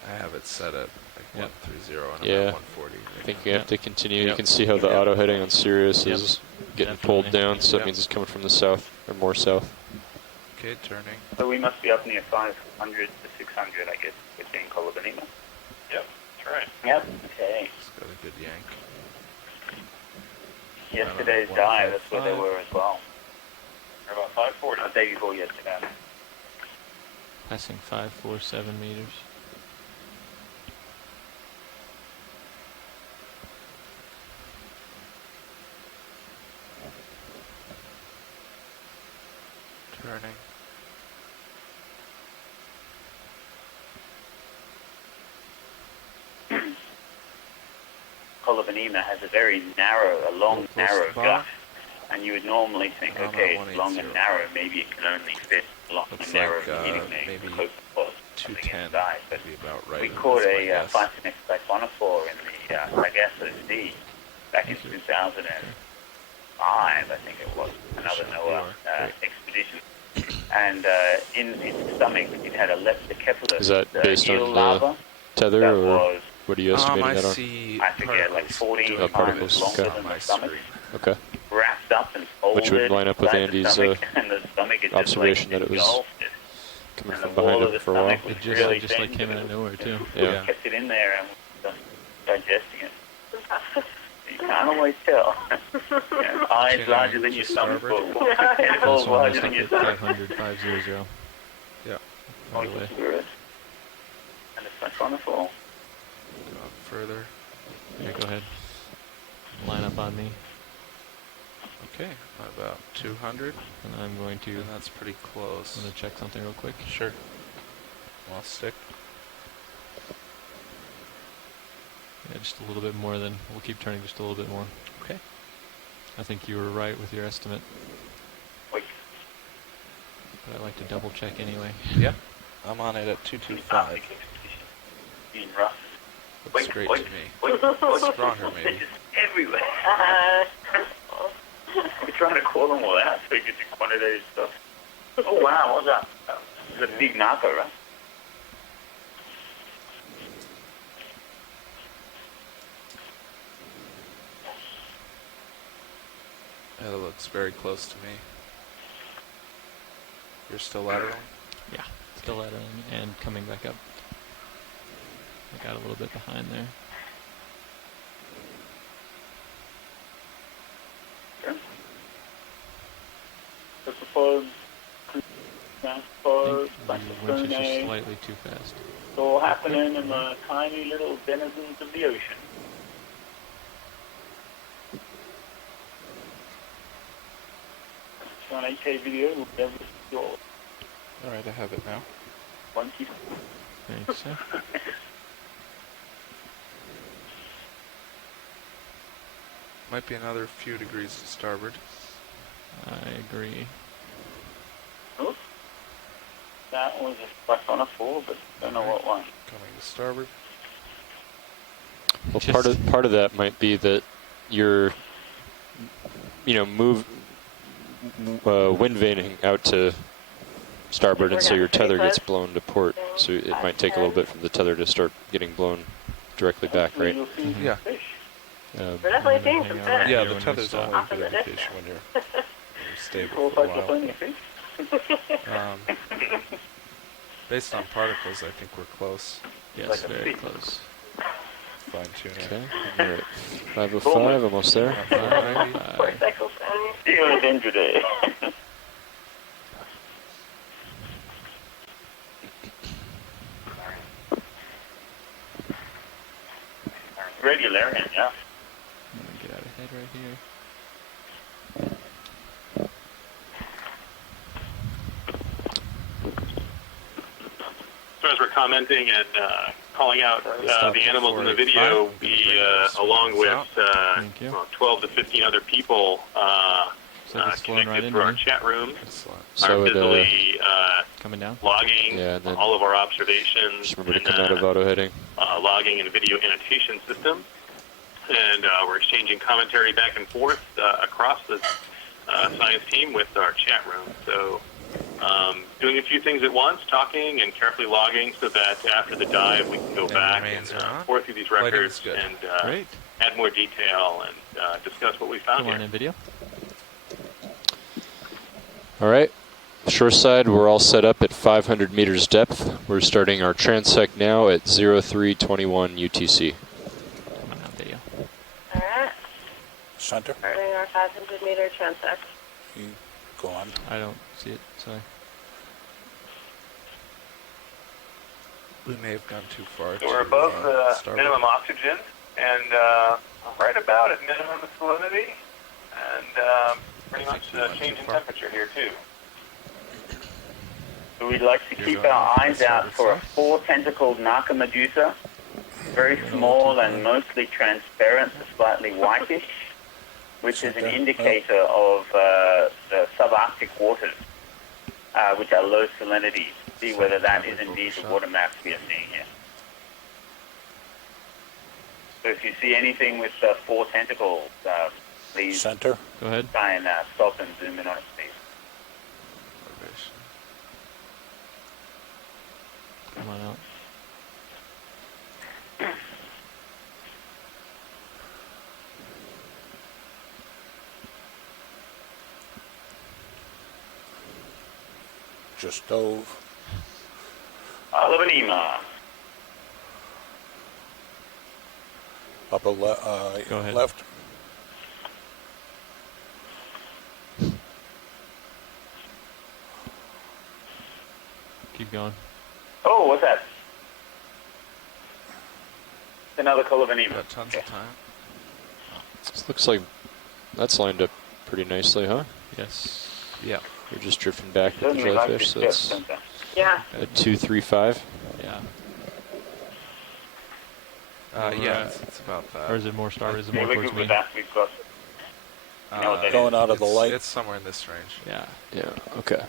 I have it set at like 130 and Yeah. I'm at 140. I think you have to continue. You Yep. can see how the auto heading on Sirius Yep. is getting Definitely. pulled down, so Yep. it means it's coming from the south, or more south. Okay, turning. So we must be up near 500 to 600, I guess, between Colobanima. Yep, that's right. Yep. Okay. It's got a good yank. Yesterday's Right on dive, that's where they 155. were as well. We're about 540. The day before yesterday. Passing 547 meters. Turning. Colobanima has a very narrow, a long, Close narrow to the bottom. gut. And you would normally think, I'm okay, at it's long 180. and narrow, maybe it can only fit long Looks and narrow like, beginning maybe close to pause, something 210 inside. But would be about right. we That's caught my a guess. Phytonex siphonophore in the Sargasso Sea back in 2005, I think it was, another NOAA expedition. And in its stomach, it had a leptocephalus Is that based on eel the larva tether, that or was, what are you estimating I that on? see I forget, like 14 doing times particles, longer okay. than my the stomach, screen. Okay. wrapped up and folded Which would line up with inside the Andy's, stomach, and the stomach is observation just like that it was engulfed it. Coming And from the wall behind of him the for a while. stomach was It just, really just like thin, came but out of it nowhere too. Yeah. kept it in there and was digesting it. You can't always tell. Eyes Can larger I than your just stomach, starboard? tentacles This one larger is than up your at stomach. 500, 500. Yeah. Right away. And it's like wonderful. Go up further. Yeah, go ahead. Line up on me, Okay, about 200. and I'm going to. And that's pretty close. I'm going to check something real quick. Sure. I'll stick. Yeah, just a little bit more than. We'll keep turning just a little bit more. Okay. I think you were right with your estimate, Wait. but I like to double check anyway. Yeah. I'm on it at 225. Being rough. Looks great wait, to me. wait. Stronger, maybe. They're just everywhere. We're trying to call them all out so you get the quantitative stuff. Oh wow, what's that? It's a big narco, right? That looks very close to me. You're still lateral? Yeah, still laterally and coming back up. I got a little bit behind there. I suppose I think the winch is just slightly too fast. it's all happening in the tiny little denizens of the ocean. It's an 8K video, we'll never see all Alright, I have it now. one piece. Thanks, sir. Might be another few degrees to starboard. I agree. Oh, that was a plus on a 4, but don't know what one. Coming to starboard. Well, Just- part of that might be that you're, wind vaning out to starboard, and so your tether gets blown to port. So it might take a little bit for the tether to start getting blown directly back, right? You'll see Yeah. fish. We're definitely I'm seeing gonna some hang out right fish. Yeah, here the when we tether's stop. only a Off in good the indication when you're stable Four, for a five, while. plenty of fish. Based on particles, I think we're close. Yes, Like a very fish. close. Fine tuning. Okay, we're at 505, almost there. 590. Four cycles down here. See you again today. Regularian, yeah. Get out ahead right here. So as we're commenting and calling out the animals in the video, we, along with you. 12 to 15 other people connected through our chat room, are busily coming down, Yeah, logging and then all of our observations, just remember to and, come out of auto heading. logging and video annotation system. And we're exchanging commentary back and forth across the science team with our chat room. So doing a few things at once, talking and carefully logging so that after the dive we can go back and pour through these records and add more detail and discuss what we found Come on in video. All right. Shore side, we're all set up at 500 meters depth. We're starting our transect now at 0321 UTC. Come on out video. All right. Center. Starting our 500-meter transect. You go on. I don't see it. Sorry. We may have gone too far. So we're above the minimum oxygen and right about at minimum salinity and pretty much change in temperature here too. So we'd like to keep our eyes out for a 4-tentacled narca medusa, very small and mostly transparent, slightly whitish, which is an indicator of the subarctic waters, which are low salinity. See whether that is indeed the water maps we are seeing here. So if you see anything with 4 tentacles, please Center. Go ahead. try and stop and zoom in on it, please. Come on out. Just dove. Lebanima. Upper Go ahead. left. Keep going. Oh, what's that? Another Lebanima. Got tons of time. This looks like that's lined up pretty nicely, huh? Yes. Yeah. You're just drifting back with the Certainly like jellyfish, this so dip, that's don't Yeah. a 235. Yeah. Yeah, it's about that. Or is it more starboard? Is it Yeah, more we're towards good me? with that. We've got Going out of the light. It's somewhere in this range. Yeah. Yeah, okay.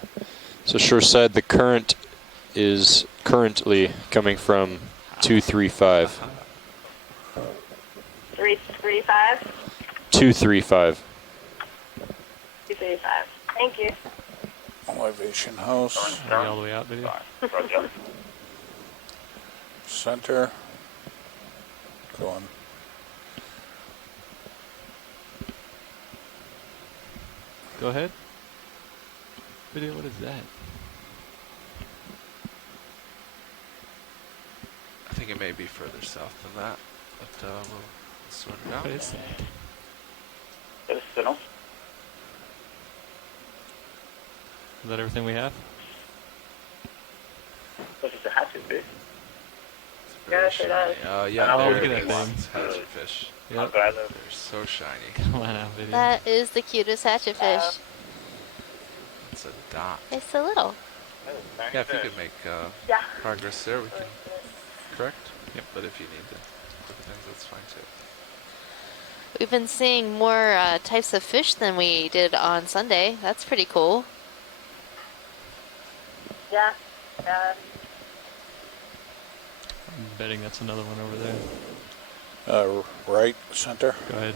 So shore side, the current is currently coming from 235. 335. 235. 235. Thank you. Elevation house. Are we all the way out video? Roger. Center. Go on. Go ahead. Video, what is that? I think it may be further south than that, but we'll sort it out. What is that? There's signal. Is that everything we have? This is a hatchet fish. It's very Yes, it does. shiny. Yeah, Oh, there look at it that is. thing. Hatchet fish. Yep. They're so shiny. Come on out video. That is the cutest hatchet fish. It's a dot. It's so little. Yeah, if you could make Yeah. progress there, we can correct. Yep. But if you need to look at things, that's fine too. We've been seeing more types of fish than we did on Sunday. That's pretty cool. Yeah. Yeah. I'm betting that's another one over there. Right. Center. Go ahead.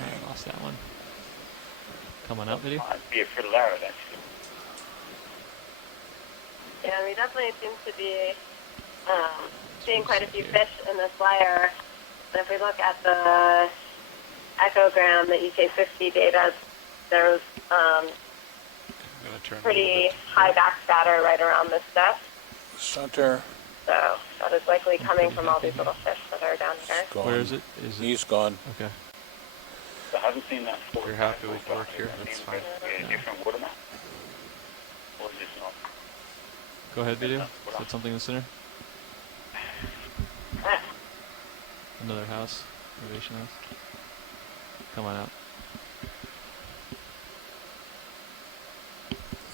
I lost that one. Come on out video. Might be a fritillaria, actually. Yeah, we definitely seem to be seeing quite a few fish in this layer. And if we look at the echogram, the EK60 data, there's I'm gonna turn a pretty little bit. high backscatter right around this stuff. Center. So that is likely coming from all these little fish that are down here. Gone. Where is it? Is it? He's gone. Okay. I haven't seen that. If you're happy with work here, that's fine. Yeah, different water map. Or is this not? Go ahead, video. Is that something in the center? Another house, elevation house. Come on out.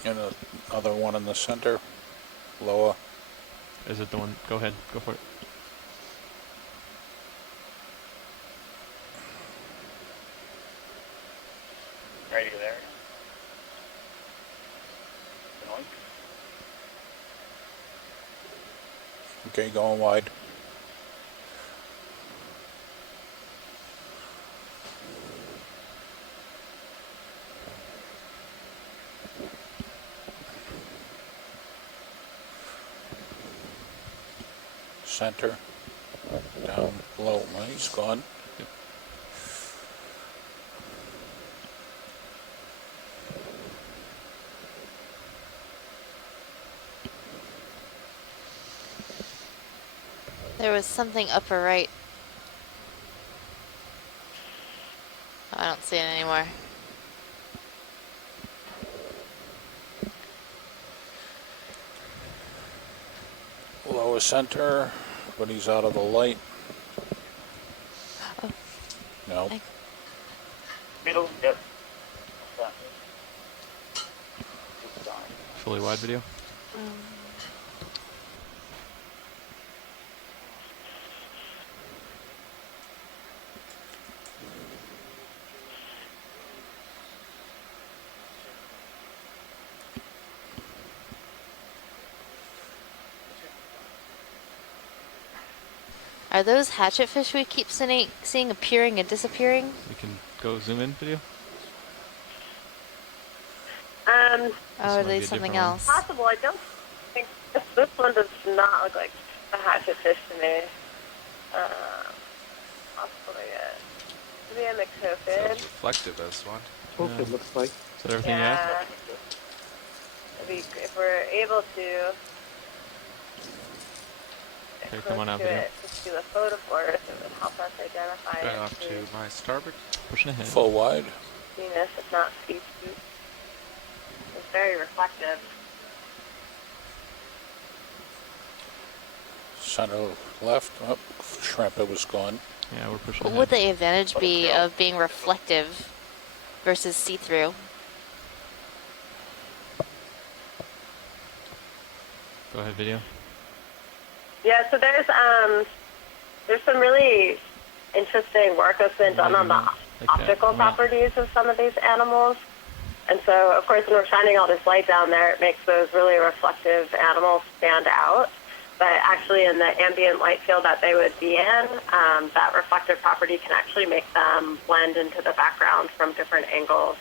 And another one in the center. Lower. Is it the one? Go ahead. Go for it. Radio there. Noise. Okay, going wide. Center. Down low. Well, he's gone. There was something upper right. I don't see it anymore. Lower center, but he's out of the light. Oh. No. Middle, yep. Fully wide video. Are those hatchet fish we keep seeing appearing and disappearing? We can go zoom in video. Oh, are might they be a something different one. else? Possible. I don't think this one does not look like a hatchet fish to me. Possibly maybe a So mctophid. it's reflective as one. Hope it looks like. Is that everything you Yeah. have? If we're able to Okay, get come on close out, to video. it, just do the photophores, it would help us identify Going it off to my starboard. Pushing ahead. Full wide. Venus, if not seafood. It's very reflective. Center left. Oh, shrimp, it was gone. Yeah, we're pushing What ahead. would the advantage be of being reflective versus see-through? Go ahead, video. Yeah, so there's some really interesting work that's been done on the Like that. optical properties of some of these animals. And so, of course, when we're shining all this light down there, it makes those really reflective animals stand out. But actually, in the ambient light field that they would be in, that reflective property can actually make them blend into the background from different angles.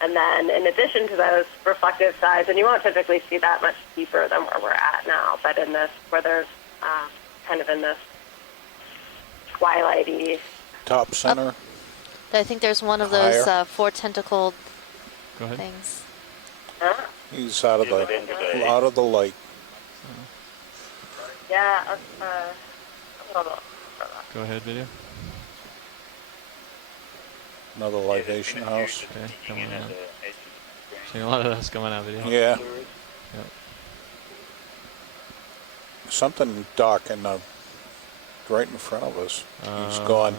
And then, in addition to those reflective sides, and you won't typically see that much deeper than where we're at now, but in this, where there's kind of in this twilighty. Top center. I think there's one of those Higher. four tentacled Go ahead. things. He's out of the light. Yeah, a little. Go ahead, video. Another libation house. Okay, come on out. Seeing a lot of that's coming out, video. Yeah. Yep. Something dark in the right in front of us. He's gone.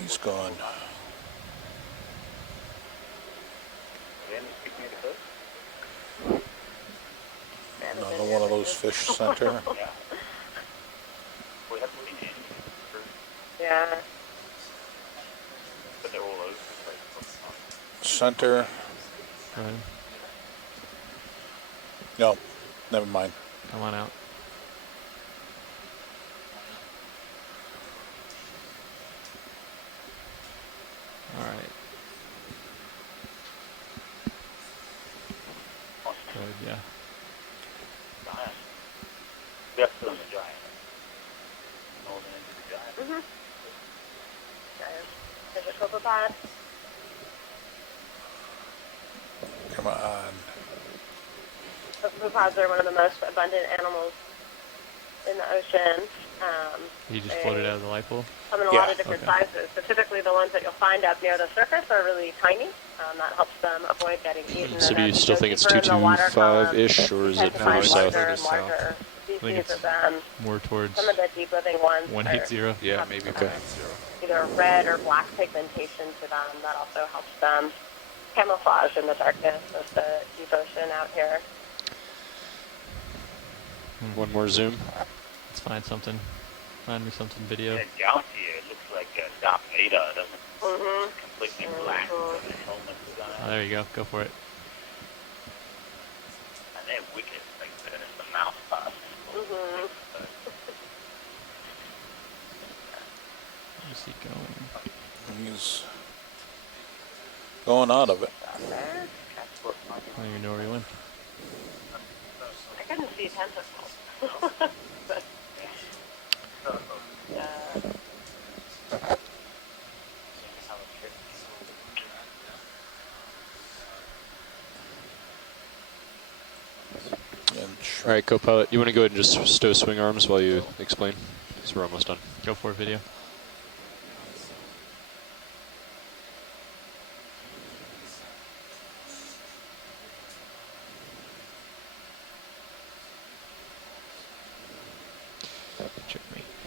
He's gone. Another one of those fish center. Yeah. Center. Go ahead. No, never mind. Come on out. All right. Good, yeah. There's a copepod. Come on. Cephalopods are one of the most abundant animals in the ocean. He just floated out of the light pool? Come in a lot of different sizes. So typically the ones that you'll find up near the surface are really tiny. That helps them avoid getting eaten. So do you still think it's deeper in the water 225-ish, or is tend it to further find south? larger and larger species of them. More towards Some of the deep living ones 180. Yeah, maybe 180. Either red or black pigmentation to them. That also helps them camouflage in the darkness of the deep ocean out here. One more zoom. Let's find something. Find me something video. That galaxy here looks like Darth Vader, doesn't it? Completely black with the helmet design. Oh, there you go. Go for it. And they're wicked, like the mouth part. Where's he going? He's going out of it. I don't even know where he went. I couldn't see tentacles. But, All right, co-pilot, you want to go ahead and just stow swing arms while you explain? Because we're almost done. Go for it, video.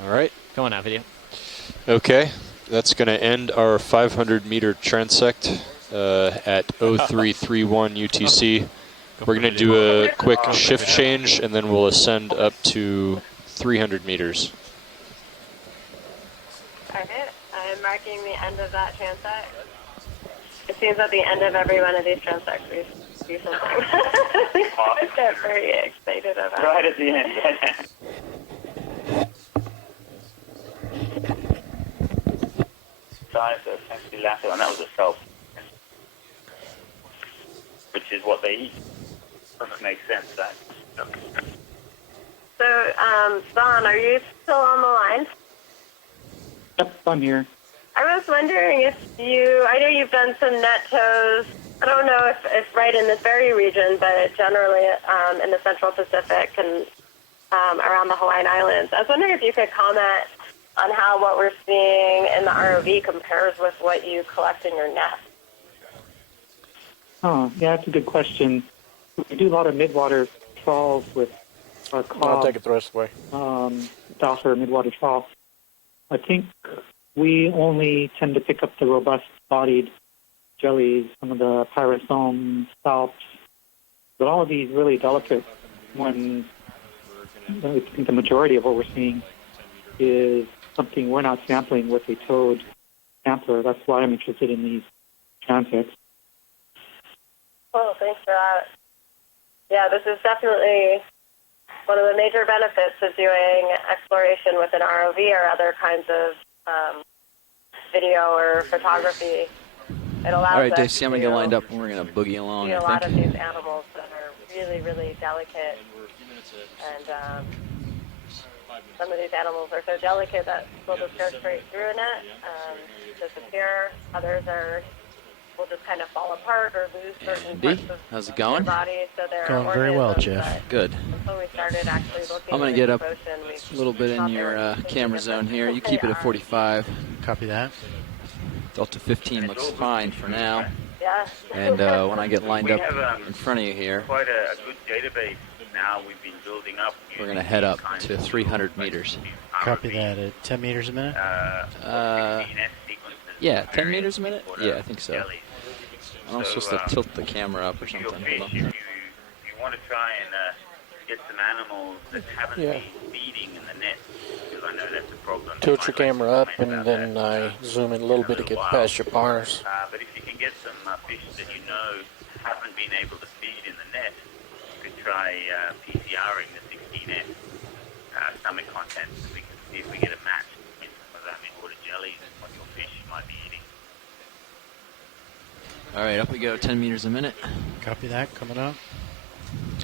All right. Come on now, video. Okay, that's going to end our 500-meter transect at 0331 UTC. We're going to do a quick shift change, and then we'll ascend up to 300 meters. alright, I'm marking the end of that transect. It seems at the end of every one of these transects we do something. I get very excited about it. Right at the end. Size of Lasso, and that was a self, which is what they eat. Doesn't make sense, that. So, Don, are you still on the line? Yep, I'm here. I was wondering if I know you've done some net tows. I don't know if right in this very region, but generally in the Central Pacific and around the Hawaiian Islands. I was wondering if you could comment on how what we're seeing in the ROV compares with what you collect in your net. Oh, yeah, that's a good question. We do a lot of midwater trawls with our cob. I'll take it the rest of the way. Docker midwater trawl. I think we only tend to pick up the robust-bodied jellies, some of the pyrosome salps, but all of these really delicate ones. I think the majority of what we're seeing is something we're not sampling with a towed sampler. That's why I'm interested in these transects. Well, thanks for that. Yeah, this is definitely one of the major benefits of doing exploration with an ROV or other kinds of video or photography. It allows All right, us Dave, see, I'm going to get to lined up and we're going to boogie along, see a I lot of think. these animals that are really, really delicate. And some of these animals are so delicate that they'll just go straight through a net, disappear. Others will just kind of fall apart or lose certain parts of How's it their going? body. So they're Going very well, organisms Jeff. that Good. Until we started actually looking I'm going at to get the up ocean, a little bit in your camera zone here. You keep it at 45. Copy that. Delta 15 looks fine for now. Yeah. And when I get lined We up have, in front of you here, quite a good database now we've been building up. we're going to head up to 300 meters. Copy that at 10 meters a minute? Yeah, 10 meters a minute? Yeah, I think so. I'm supposed to tilt the camera up or something. Hold on. If you want to try and get some animals that haven't been feeding in the net, because I know that's a problem. Tilt your camera up and then zoom in a little bit to get past your partners. But if you can get some fish that you know haven't been able to feed in the net, you could try PCRing the 16S stomach contents. We can see if we get a match between some of that midwater jellies and what your fish might be eating. All right, up we go, 10 meters a minute. Copy that, coming up.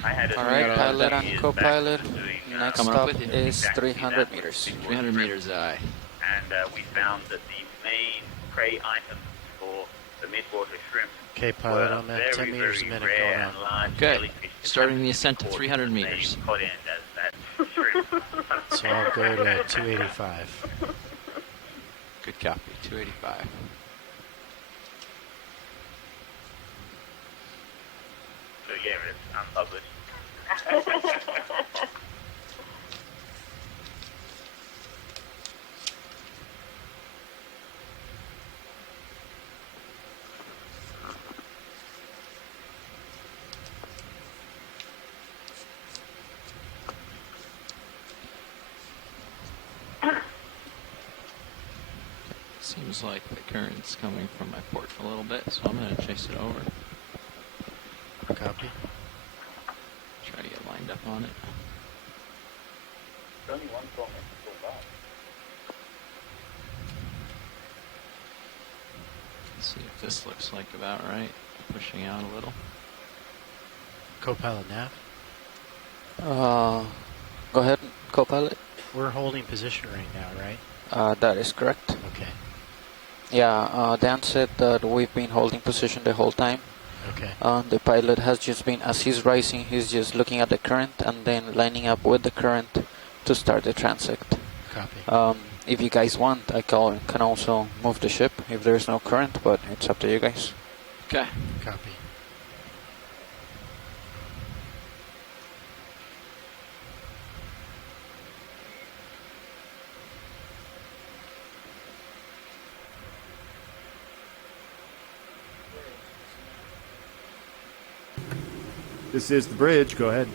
All right, pilot and co-pilot. Next Coming stop up with you. is 300 meters. 300 meters, aye. And we found that the main prey items for the midwater shrimp Okay, pilot, I'm at 10 meters a minute going up. Okay, starting the ascent to 300 meters. So I'll go to 285. Good copy, 285. So yeah, it's unpublished. Seems like the current's coming from my port a little bit, so I'm going to chase it over. Copy. Try to get lined up on it. Only one phone is pulled off. Let's see if this looks like about right. Pushing out a little. Co-pilot nav. Go ahead, co-pilot. We're holding position right now, right? That is correct. Okay. Yeah, Dan said that we've been holding position the whole time. Okay. The pilot has just been, as he's rising, he's just looking at the current and then lining up with the current to start the transect. Copy. If you guys want, I can also move the ship if there's no current, but it's up to you guys. Okay. Copy. This is the bridge. Go ahead.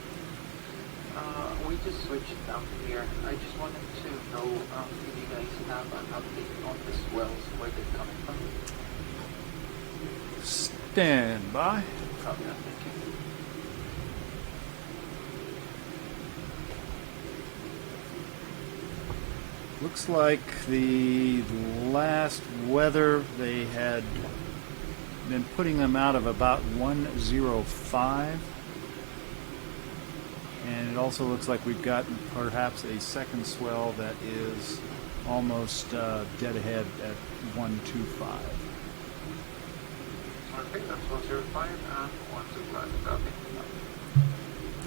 We just switched down here. I just wanted to know if you guys have an update on the swells, where they're coming from. Stand by. Copy that, thank you. Looks like the last weather they had been putting them out of about 105. And it also looks like we've got perhaps a second swell that is almost dead ahead at 125. I think that's 105 and 125. Copy.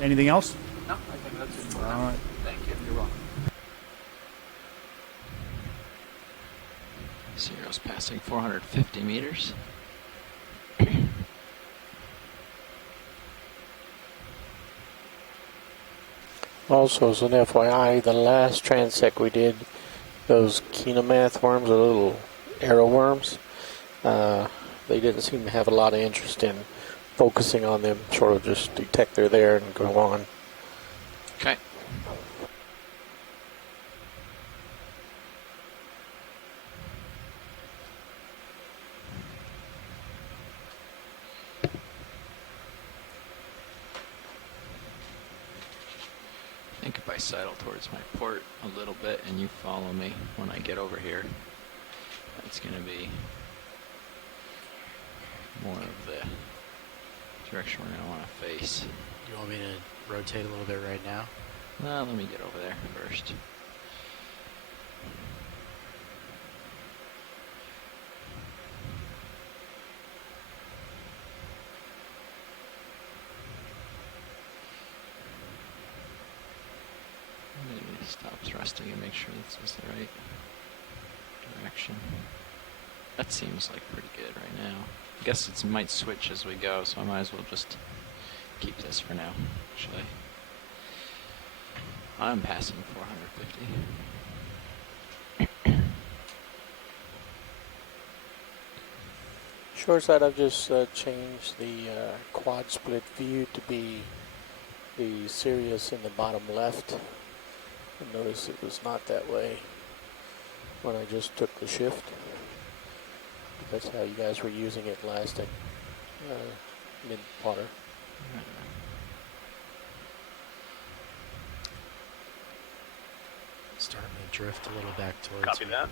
Anything else? No, I think that's it. All right. Thank you. You're welcome. Zero's passing 450 meters. Also, as an FYI, the last transect we did, those Kenomath worms, the little arrow worms, they didn't seem to have a lot of interest in focusing on them, sort of just detect they're there and go on. Okay. I think if I sidle towards my port a little bit and you follow me when I get over here, that's going to be more of the direction we're going to want to face. You want me to rotate a little bit right now? Well, let me get over there first. Maybe stop thrusting and make sure this is the right direction. That seems like pretty good right now. I guess it might switch as we go, so I might as well just keep this for now, actually. I'm passing 450. Shoreside, I've just changed the quad split view to be the Sirius in the bottom left. And notice it was not that way when I just took the shift. That's how you guys were using it last at Midwater. Starting to drift a little back towards Copy that.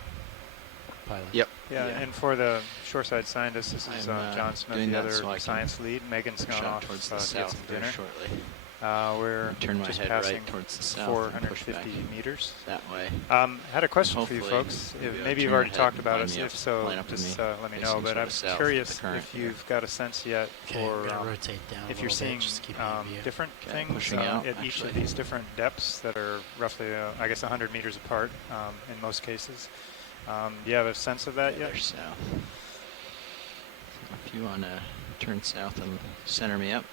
pilot. Yep. Yeah, and for the shoreside scientist, this is John Smith, doing the that other so I can science lead. Megan's push gone out off towards to the get south some very dinner. shortly. I'm We're gonna turn my just head passing right towards the south and push 450 back meters. that way. Had a question for you Hopefully folks. you'll be able to Maybe you've turn already your head talked about line it. me up- If so, line up with just me, let me know. facing But sort I'm of south with curious the current if here. you've got a sense yet Okay, for I'm gonna rotate down a if you're little seeing bit, just keep me in view. different Okay, things pushing out, at each of actually. these different depths that are roughly, I guess, 100 meters apart in most cases. Do you have a sense of that yet? They're south. If you want to turn south and center me up.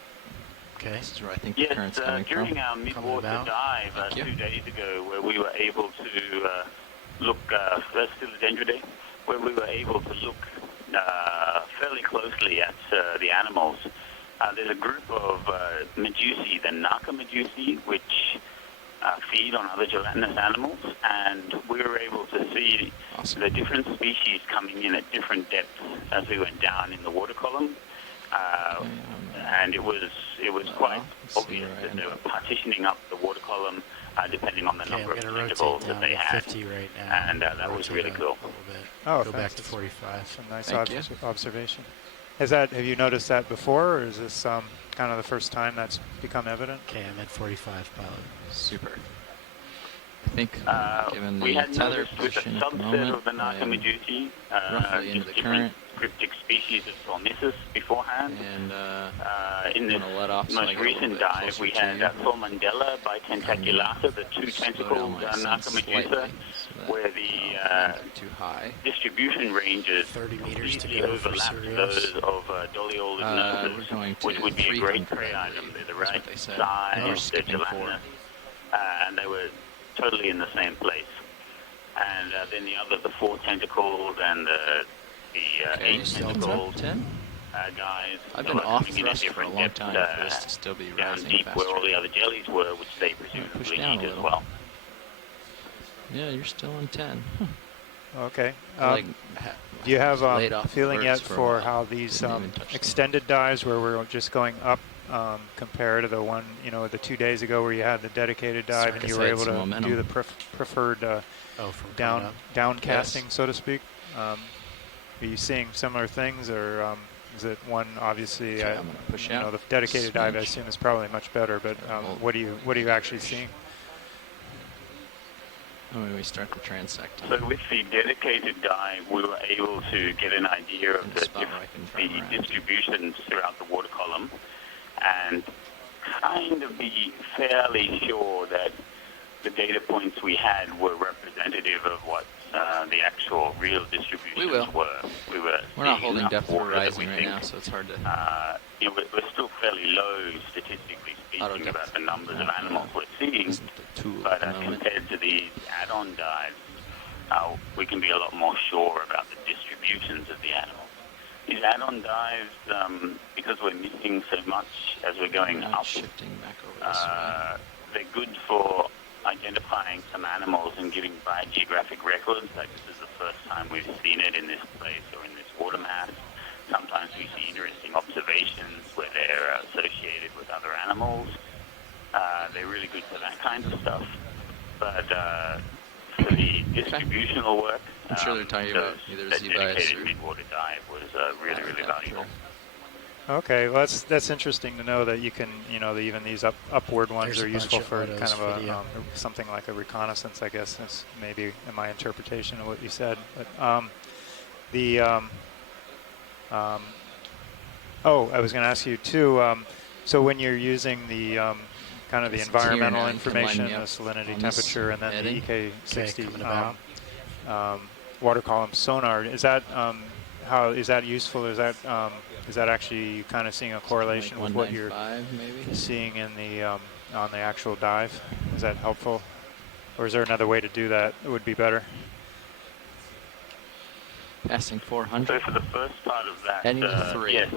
Okay. This is where I think the Yes, current's coming during from. our Midwater dive 2 days ago, where we were able to look, first to the Dendra Day, where we were able to look fairly closely at the animals. There's a group of medusae, the Naka medusae, which feed on other gelatinous animals, and we were able to see the different species coming in at different depths as we went down in the water column. And it was quite obvious that they were partitioning up the water column depending on the number of tentacles that they had. 50 right now. And that was really cool. Oh, Go back to 45. That's a nice Thank you. observation. Have you noticed that before, or is this kind of the first time that's become evident? Okay, I'm at 45, pilot. Super. I think, given we the had tether noticed with a position at the subset moment, of the I Naka am medusae, roughly into the current. cryptic species of Solnissus beforehand. And in I'm this gonna let off so I most get a little recent bit dive, closer we to had you. Solmandella bitentaculata, the two Slow down tentacled my Naka sense medusa, slightly, so where the too high. distribution ranges 30 meters to completely go for overlap Sirius. those of Doliolus we're going to which would be a great 300, prey I item. believe, They're the is right what they said. size, We're they're skipping gelatinous, and they were totally in the same place. And then the four tentacled and the eight tentacled guys. I've that been were off coming in at thrust for a different long depths, time for this to still be down rising deep faster. where all the other jellies were, which they push presumably down a eat as little. well. Yeah, you're still on 10. Okay. Like, Do you have laid a off feeling the yet birds for a for while. how these Didn't even touch them. extended dives, where we're just going up, compare to the one, the 2 days ago where you had the dedicated dive Sorry, and I you guess were I had able some to momentum. do the preferred from coming up? down casting, Yes. so to speak? Are you seeing similar things, or is it one obviously? Okay, I'm gonna push out. The dedicated dive, I Smidge. assume, is probably much better. But what are you actually seeing? When we start the transect. So with the dedicated dive, we were able to get an idea of the distributions throughout the water column and kind of be fairly sure that the data points we had were representative of what the actual real distributions were. We're not holding depth for rising right now, so it's hard to... we're still fairly low statistically speaking about the numbers of animals we're seeing, but compared to the add-on dives, we can be a lot more sure about the distributions of the animals. These add-on dives, because we're missing so much as we're going up, they're good for identifying some animals and giving biogeographic records. Like this is the first time we've seen it in this place or in this water mass. Sometimes we see interesting observations where they're associated with other animals. They're really good for that kind of stuff. But for the distributional work, I'm sure they're talking about either that Z-bias dedicated or... midwater dive was really, really valuable. Okay, well that's interesting to know that you can, that even these upward ones There's are a useful bunch of for autos kind of video. something like a reconnaissance, I guess. That's maybe in my interpretation of what you said. But I was going to ask you too. So when you're using the kind of the It's here environmental now, you can line information, me up the salinity, on this temperature, and then heading. the Okay, coming about. EK60 water column sonar, is that how is that useful? Is that actually kind of seeing a correlation Like with what you're 195 maybe? seeing in the on the actual dive? Is that helpful, or is there another way to do that that would be better? Passing 400. So for the first part of that, Heading to 3. yes,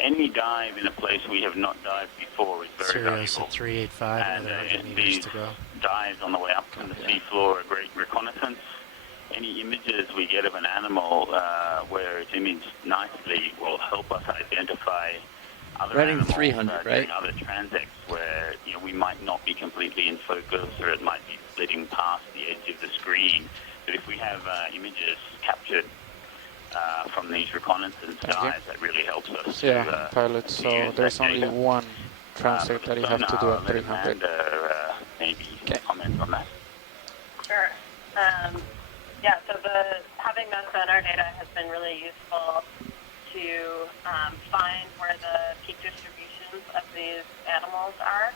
any dive in a place we have not dived before is very Sirius valuable. at 385, And another 100 meters these to go. dives on the way up from the seafloor are great reconnaissance. Any images we get of an animal where it's imaged nicely will help us identify other Running animals 300, during right? other transects where we might not be completely in focus or it might be flitting past the edge of the screen. But if we have images captured from these reconnaissance dives, that really helps us. Yeah, pilot. So there's only one transect that you have to do at 300. Maybe comment on that. Sure. Yeah, so having that sonar data has been really useful to find where the peak distributions of these animals are.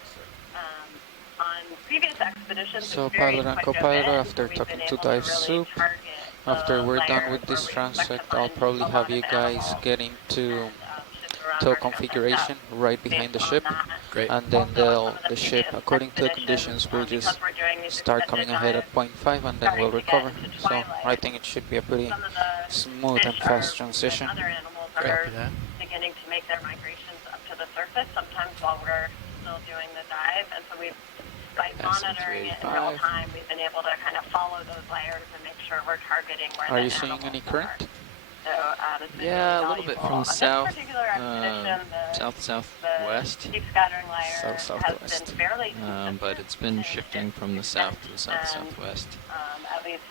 On previous expeditions, So it's varied pilot and quite a co-pilot, bit. after We've talking been to able Dive really Soup, target after we're done layers with this where we expect transect, to I'll find probably a have lot you of guys animals get into shift around tow our configuration right behind the based on ship, that. Great. and then the ship, previous according to the expeditions, conditions, will because just we're doing these start extended coming ahead at dives, 0.5, and then starting we'll to get recover. into So twilight. I think it should be a pretty Some of the smooth and fish fast are, transition. and other animals Great. are Copy that. beginning to make their migrations up to the surface, sometimes while we're still doing the dive. And so by monitoring it in real time, we've been able to kind of follow those layers and make sure we're targeting where Are the you seeing any current? So that's been Yeah, really a little bit valuable. from the On south, this particular expedition, southwest, the deep scattering layer has southwest. been fairly But it's been shifting from the south to the southwest. at least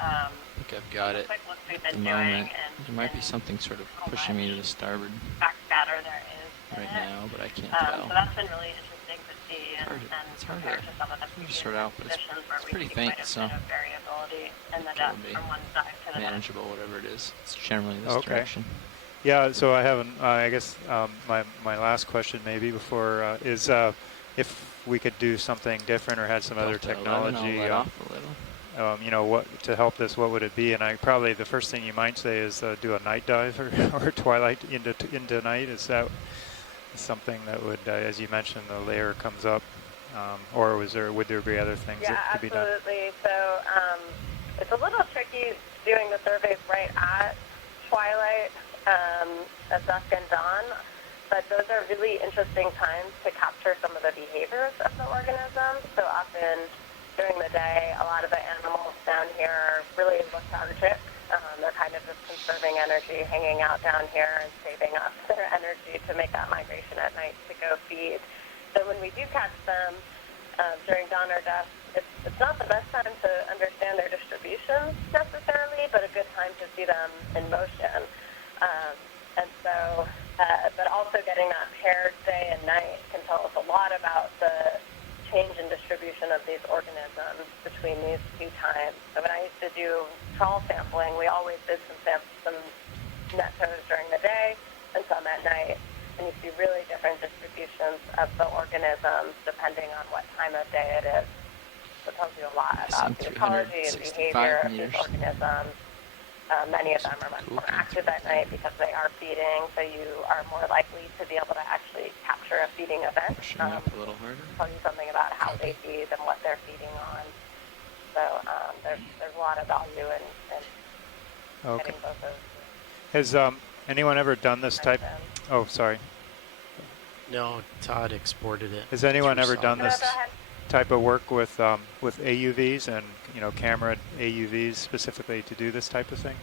I think I've got it quick looks we've at the been moment. doing, and There might be something sort of pushing me to the starboard backscatter there is right now, but I can't so tell. that's been really interesting to see, and It's hard compared to to some of the previous sort out, but it's expeditions where we pretty see faint, quite a so bit of variability in the it'll depth be from one dive to the next. manageable, whatever it is. It's generally this Okay. direction. Yeah, so I haven't, I guess my last question maybe before is if we could do something different or had some other Delta 11, I'll technology, let off a little. you know, what to help this, what would it be? And probably the first thing you might say is do a night dive or twilight into night. Is that something that would, as you mentioned, the layer comes up, or would there be other things that could be done? Absolutely. So it's a little tricky doing the surveys right at twilight, at dusk and dawn, but those are really interesting times to capture some of the behaviors of the organisms. So often during the day, a lot of the animals down here are really lethargic. They're kind of just conserving energy, hanging out down here and saving up their energy to make that migration at night to go feed. So when we do catch them during dawn or dusk, it's not the best time to understand their distributions necessarily, but a good time to see them in motion. And so, but also getting that paired day and night can tell us a lot about the change in distribution of these organisms between these two times. So when I used to do trawl sampling, we always did some net tows during the day and some at night. And you see really different distributions of the organisms depending on what time of day it is. So it tells you a lot about the ecology and behavior of these organisms. Many of them are much more active at night because they are feeding, so you are more likely to be able to actually capture a feeding event. Pushing up a little harder. Tell you something about how they feed and what they're feeding on. So there's a lot of value in getting both those. Has anyone ever done this type? Oh, sorry. No, Todd exported it. Has anyone through ever done Solid. this type of work with AUVs and camera AUVs specifically to do this type of thing?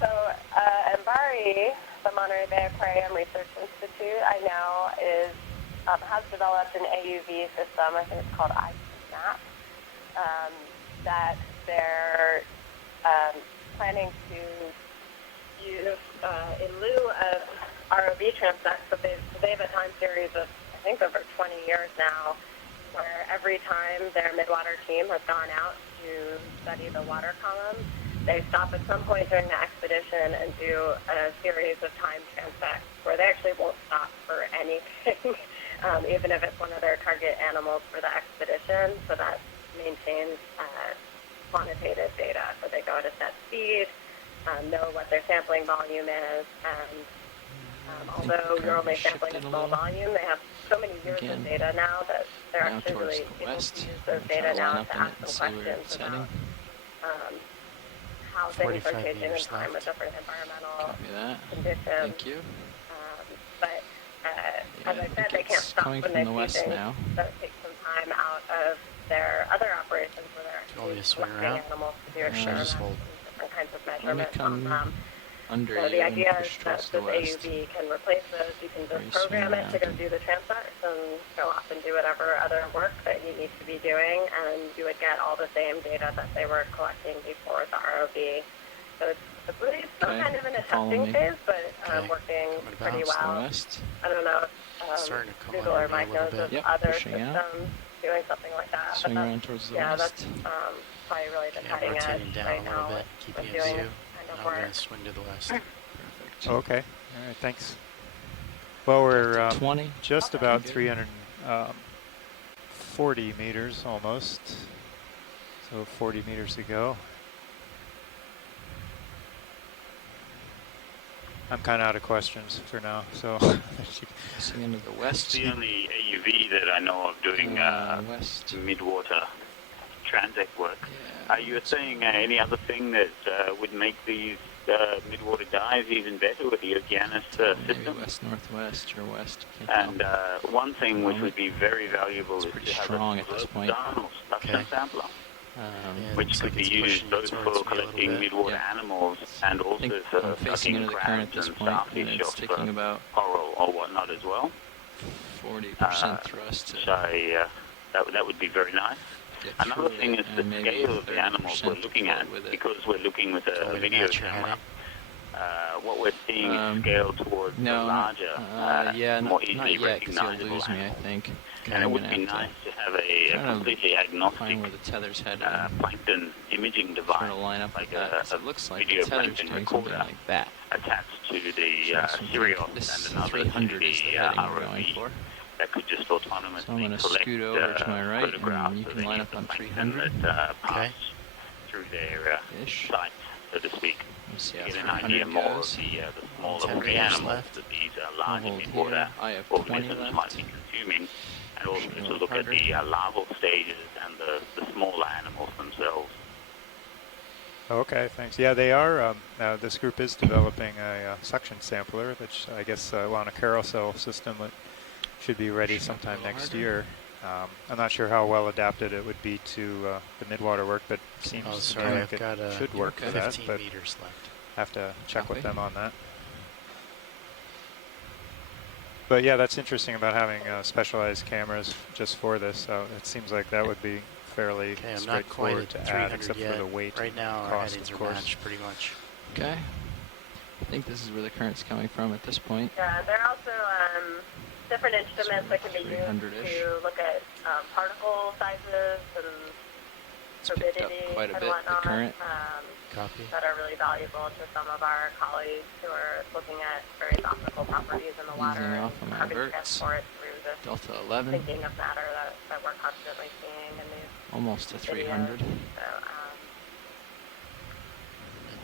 So MBARI, the Monterey Bay Aquarium Research Institute, I know has developed an AUV system. I think it's called ISNAP. That they're planning to use in lieu of ROV transects. So they have a time series of, I think, over 20 years now, where every time their Midwater team has gone out to study the water column, they stop at some point during the expedition and do a series of time transects where they actually won't stop for anything, even if it's one of their target animals for the expedition. So that maintains quantitative data. So they go to set speed, know what their sampling volume is, and although you're only sampling a small volume, they have so many years of data now that they're actually really able to use those data now to ask some questions about how things are changing in time with different environmental conditions. Thank you. But as I said, they can't stop when they see things, so it takes some time out of their other operations where they're actually collecting animals to do experiments and different kinds of measurements on them. Under So you the and idea push is that towards this the west. AUV can replace those. You can just program it to go do the transects and go off and do whatever other work that you need to be doing, and you would get all the same data that they were collecting before the ROV. So it's still kind of in a Follow testing me. phase, but working pretty Bounce the well. west. I don't know Starting to if come Google under or me a Mike little knows bit. of Yep, other pushing systems out. doing something like that. Swing but around towards the yeah, west. that's probably really the cutting rotating edge down right a little now bit, with keeping in doing view. this kind of Now we're work. going to swing to the west. Perfect. Okay. All right. Thanks. Well, we're 20. just about Good. 340 meters almost. So 40 meters to go. I'm kind of out of questions for now, so. Swing into the west. The only AUV that I know of doing west. midwater transect work. You were saying any other thing that would make these midwater dives even better with the Okeanos Maybe system? west-northwest or west. And one thing which would be very valuable is pretty to have strong a at this point. suction sampler, which could be used both for collecting midwater animals and also for I'm facing sucking into the current at crabs this and point, and starfish it's off taking about coral or whatnot as well. 40% thrust. That would be very nice. Another thing is the scale of the animals we're looking at, because we're looking with a video camera. What we're seeing is scale towards the larger, more easily recognizable lose me, I animals. think. And it would be nice to have a completely agnostic plankton imaging device, like a video plankton recorder like that. attached to the Sirius and another 300 to is the the heading we're going ROV for. that could just autonomously So I'm going to collect scoot over to my right, photographs and you of can any line of up the on plankton 300. that pass through their site, so to speak. See To how get an 300 idea more goes. of the smaller 10 marine meters animals left. that these larger Hold midwater here. I have 20 organisms left. might be consuming, and also to look harder. at the larval stages and the smaller animals themselves. Okay, thanks. Yeah, they are. This group is developing a suction sampler, which I guess on a carousel system should be ready sometime next year. I'm not sure how well adapted it would be to the midwater work, but it seems to me like it should work for that. 15 But meters left. have to check with them on that. But yeah, that's interesting about having specialized cameras just for this. So it seems like that would be fairly I'm not quite straightforward to at add, 300 except yet. for the weight Right and now, our cost, headings of are course. matched pretty much. Okay. I think this is where the current's coming from at this point. Yeah, there are also different instruments that can be used 300-ish. to look at particle sizes and turbidity quite a and bit, the whatnot. current. Copy. That are really valuable to some of our colleagues who are looking at various optical properties in the water Easing and off on my having verts. transport through this Delta 11. thinking of matter that we're constantly seeing in these Almost to videos. 300. So,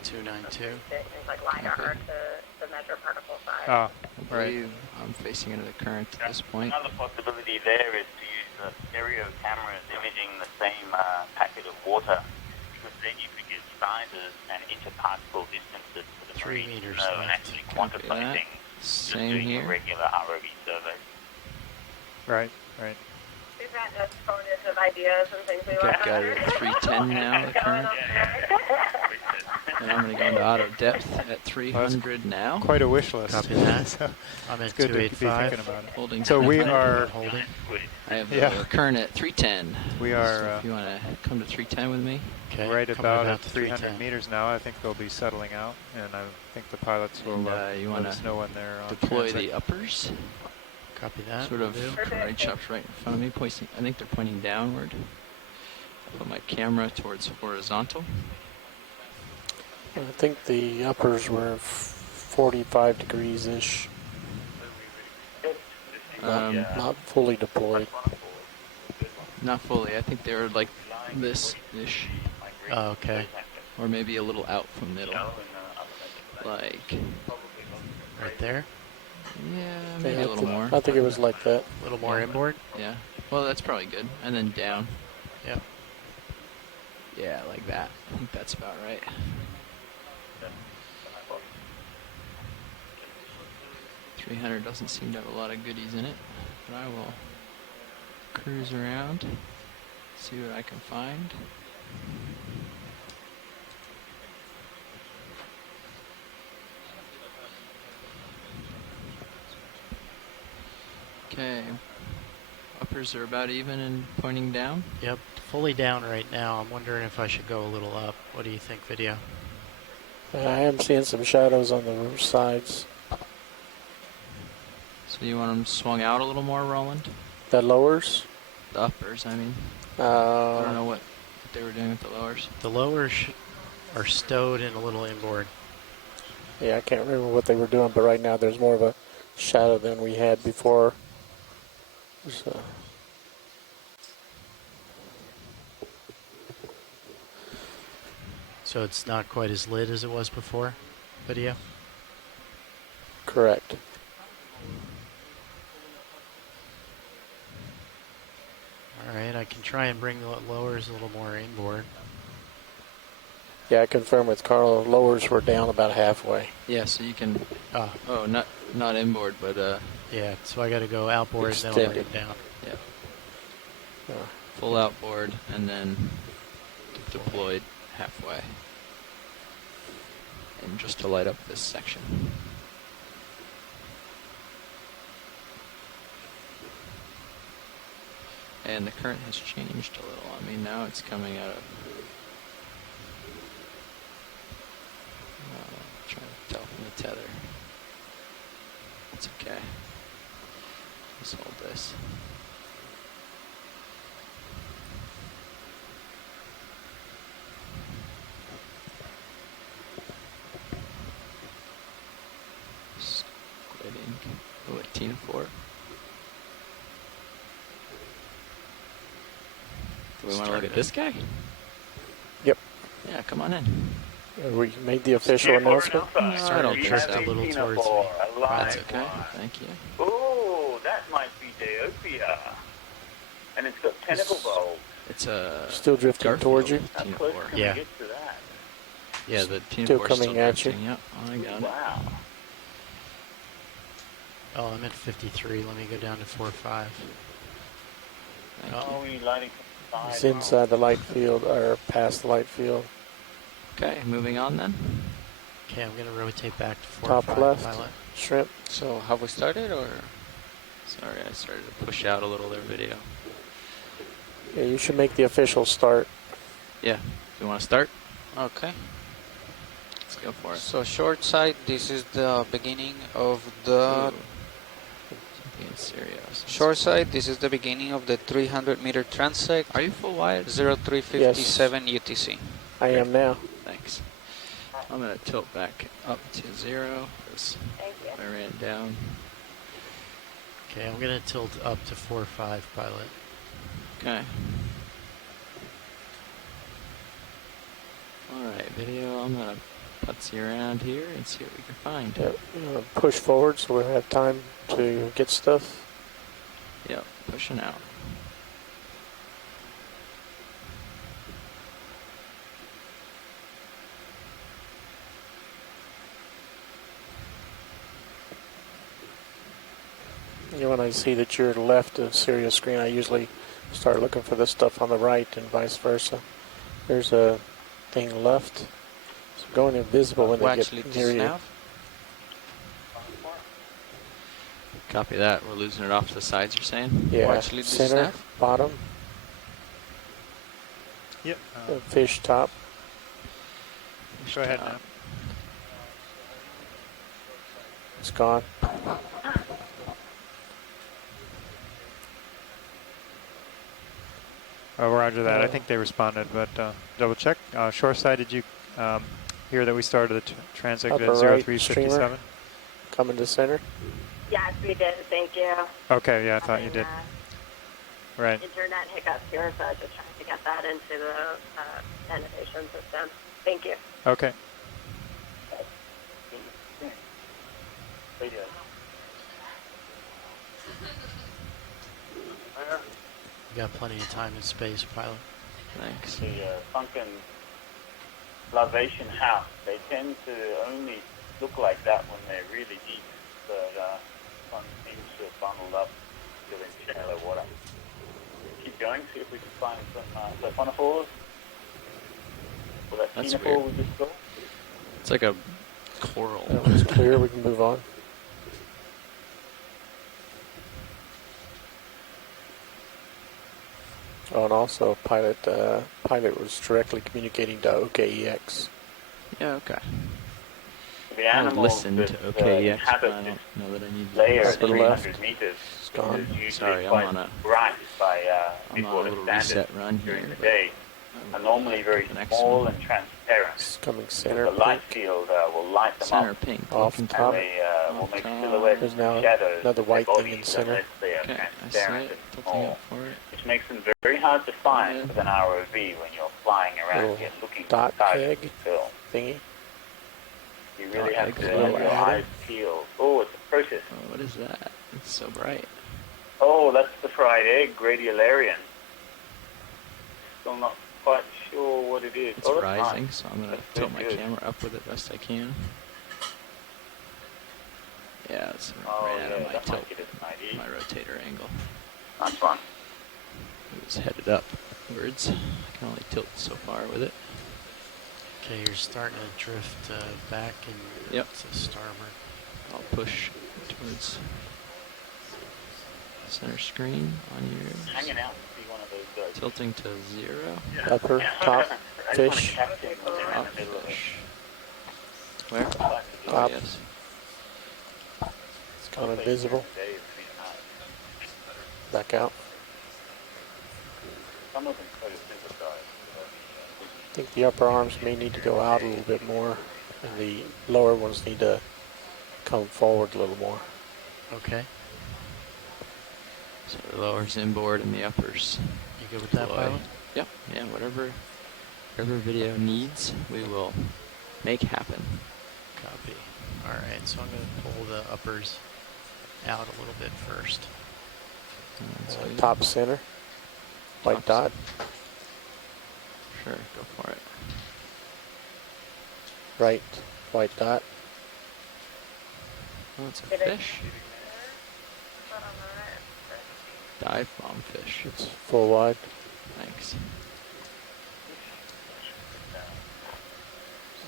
292. things like LiDAR to measure particle size. Ah, I believe I'm facing into the current at this point. Another possibility there is to use stereo cameras imaging the same packet of water, because then you could get sizes and interparticle distances for the 3 marine meters and left. actually quantify that. things just Same doing here. a regular ROV survey. Right, right. We've got no shortage of ideas and things we want to Got it at 310 now, the current. And I'm going to go into auto depth at 300 now. Quite a wish list. Copy that. So I'm it's at good to be 285. thinking about it. Holding So we 300. are. Holding. I have Yeah. the current at 310. We So are if you want to come to 310 with me. Okay. right coming about at to 300 310. meters now. I think they'll be settling out, and I think the pilots will And, let you wanna us know when they're on Deploy transit. the uppers. Copy that. Sort of will do. right chops right in front of me. Pointing, I think they're pointing downward. I'll put my camera towards horizontal. I think the uppers were 45 degrees-ish. Not fully deployed. Not fully. I think they were like this-ish. Oh, okay. Or maybe a little out from middle. Like, Right there. yeah, Yeah, maybe a little more. I think it was like that. A little more inboard. Yeah. Well, that's probably good. And then down. Yep. Yeah, like that. I think that's about right. .300 doesn't seem to have a lot of goodies in it, but I will cruise around, see what I can find. Okay, uppers are about even and pointing down. Yep. Fully down right now. I'm wondering if I should go a little up. What do you think, video? I am seeing some shadows on the roof sides. So you want them swung out a little more, Roland? The lowers? The uppers, I mean. I don't know what they were doing with the lowers. The lowers are stowed in a little inboard. Yeah, I can't remember what they were doing, but right now there's more of a shadow than we had before. So it's not quite as lit as it was before? Video? Correct. Alright, I can try and bring the lowers a little more inboard. Yeah, I confirmed with Carl, lowers were down about halfway. Yeah, so you can... Oh, not inboard, but... Yeah, so I got to go outboard and then I'll bring it down. Yeah. Full outboard and then deployed halfway. And just to light up this section. And the current has changed a little. I mean, now it's coming out of... trying to tell from the tether. It's okay. Just hold this. Squid ink. Oh, a Tina 4. Do we want to look at this guy? Yep. Yeah, come on in. We made the official announcement. No, I don't trust that. A little towards me. That's okay. Thank you. Oh, that might be Deopia. And it's got tentacle bulbs. It's a... Still drifting towards you? How close can we get to that? Yeah, the Tina Still 4 coming at drifting. you. Yep, I got it. Wow. Oh, I'm at 53. Let me go down to 4.5. Oh, we lighting from the It's side. inside the light field, or past the light field. Okay, moving on then. Okay, I'm going to rotate back to 4.5 Top left, pilot. shrimp. So have we started or? Sorry, I started to push out a little their video. Yeah, you should make the official start. Yeah, you want to start? Okay. Let's go for it. So short side, this is the beginning of the... Something in serious. Short side, this is the beginning of the 300 meter transect. Are you full wide? 0357 UTC. I am now. Thanks. I'm going to tilt back up to 0 because I ran down. Okay, I'm going to tilt up to 4.5 pilot. Okay. Alright, video. I'm going to putz around here and see what we can find. Yep. Push forward so we'll have time to get stuff. Yep, pushing out. When I see that you're left of Sirius screen, I usually start looking for the stuff on the right and vice versa. There's a thing left. So going invisible when they get near you. Copy that. We're losing it off to the sides, you're saying? Yeah, center, bottom. Yep. Fish top. Go ahead now. It's gone. Oh, roger that. I think they responded, but double check. Shore side, did you hear that we started the transect at Upper right 0357? streamer. Coming to center. Yes, we did. Thank you. Okay, yeah, I thought you did. Right. Internet hiccups here, so just trying to get that into the annotation system. Thank you. Okay. You got plenty of time and space, pilot. Thanks. The sunken larvation house, they tend to only look like that when they're really deep, but one seems to have bundled up still in shallow water. Keep going, see if we can find some siphonophores. Or that That's ctenophore weird. we just saw. It's like a coral. That one's clear. We can move on. Oh, and also pilot was directly communicating to OKEX. Yeah, okay. the I animals listened that to OKEX, inhabit but I this don't know that I need layer to at listen. 300 meters gone. is usually Sorry, I'm quite on a bright by I'm on a Midwater little standards reset run during here, the but day. Are normally very the next small one. and transparent. It's coming The center light pink. field will light them Center up, pink. Off Looking top. and they will make top. silhouettes There's and now shadows another of their white thing in bodies center. unless they are Okay, I see transparent it. and Tilting small, up for it. which makes them very hard to find Yeah. with an ROV when you're flying around Little here looking for dot targets peg to film. thingy. You really Dot have peg to flag. have your eyes peeled. Oh, it's a process. Oh, what is that? It's so bright. Oh, that's the fried egg, Gradiolarian. Still not quite sure what it is. It's oh, that's rising, nice. so I'm gonna That's tilt very my good. camera up with it best I can. Yeah, it's Oh, right out of yeah, my that tilt, might give us an idea. my rotator angle. Nice one. It was headed upwards. I can only tilt so far with it. Okay, you're starting to drift back and Yep. to starboard. I'll push towards center screen on your Hanging out to see one of those guys. tilting to 0. Upper, top, I just want to fish. catch him when they're in Top the middle of it. fish. Where? Top. Oh, yes. It's gone invisible. Back out. Some of them try to synthesize. I think the upper arms may need to go out a little bit more, and the lower ones need to come forward a little more. Okay. So the lower's inboard and the upper's You good with that, deploy. pilot? Yep. Yeah, whatever video needs, we will make happen. Copy. Alright, so I'm going to pull the uppers out a little bit first. Top center. White dot. Sure, go for it. Right. White dot. Oh, it's a fish. Dive bomb fish. It's full wide. Thanks.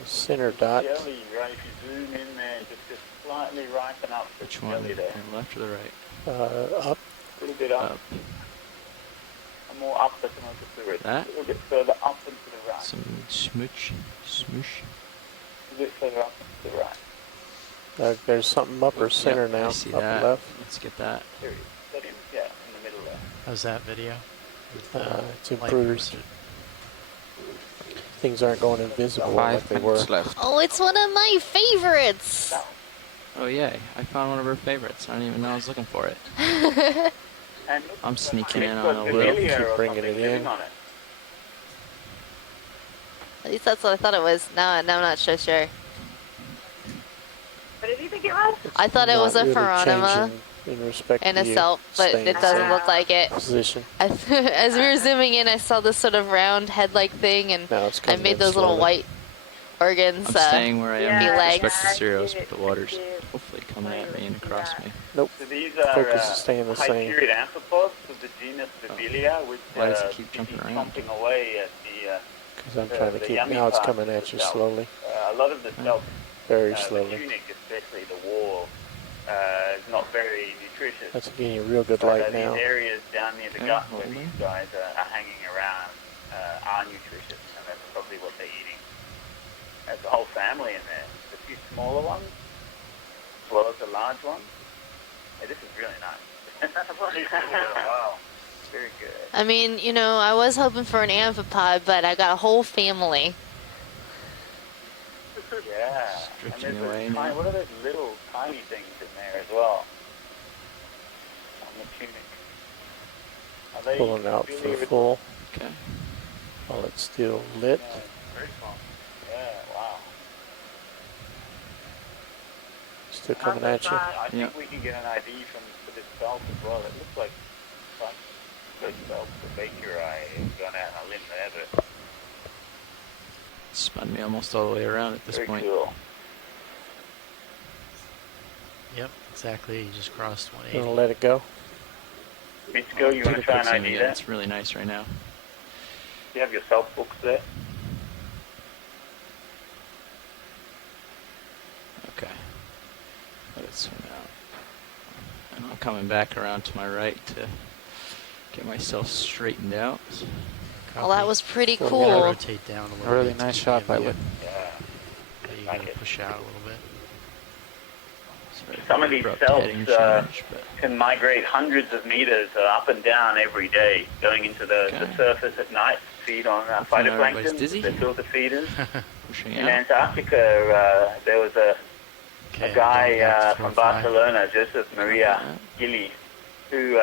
Center dot. Jelly, right? If you zoom in there, just slightly ripen up the Which one? jelly there. On the left or the right? Up. A little bit up. And more up the further. That? A little bit further up and to the right. Some smooch. Smoosh. A bit further up and to the right. There's something upper center Yep, now. I see Up that. left. Let's get that. There it is. That is, yeah, in the middle there. How's that video? With, It's light improved. boosted? Things aren't going invisible like 5 they were. minutes left. Oh, it's one of my favorites. Oh yay! I found one of her favorites. I didn't even know I was looking for it. And I'm sneaking in it's on got a little. vanilla Keep or bringing something it sitting in. on it. At least that's what I thought it was. Now I'm not so sure. What did you think it was? I thought it was a Not really Veronima changing in respect and to a you Selp, but staying it the doesn't same look like it. position. As we were zooming in, I saw this sort of round head-like thing, and Now it's I coming made in those little slowly. white organs. I'm staying where I am be with legs. respect to Cereals, but the water's hopefully coming at me and across me. Nope. So these are Focus is staying the same. high-period amphipods of the genus Vivilia, which Why does it keep jumping around? chomping away at the Because I'm trying to the keep. yummy Now it's parts coming of at the you shell. slowly. A lot of the self, Very the slowly. tunic, especially the wall, is not very nutritious. That's getting you real good But, light now. These areas down near the Yeah, gut where hold these on. guys are hanging around are nutritious, and that's probably what they're eating. There's a whole family in there. A few smaller ones, as well as the large ones. Hey, this is really nice. Wow, very good. I mean, you know, I was hoping for an amphipod, but I got a whole family. Yeah. Drifting and there's away those tiny, now. what are those little tiny things in there as well? On the tunic. Are they Pulling out for really full Okay. while it's still lit. Yeah, very small. Yeah, wow. Still coming at you. I think Yeah. we can get an ID for this belt as well. It looks like great belt for Baker. I gone out on a limb there, but Spun me almost all the way around at this very point. cool. Yep, exactly. You just crossed You 180. want to let it go? Mitsuko, you want to Take a try quick an zoom ID again. there? It's really nice right now. You have your self books there. Okay. Let it swim out. And I'm coming back around to my right to get myself straightened out. Well, that was pretty Gotta cool. rotate down a little Really bit to nice give shot, you pilot. Yeah. You gotta push out a little bit. some of these cells can migrate hundreds of meters up and down every day, going into the surface at night to feed on phytoplankton, the filter feeders. In Antarctica, there was a guy from Barcelona, Joseph Maria Gili, who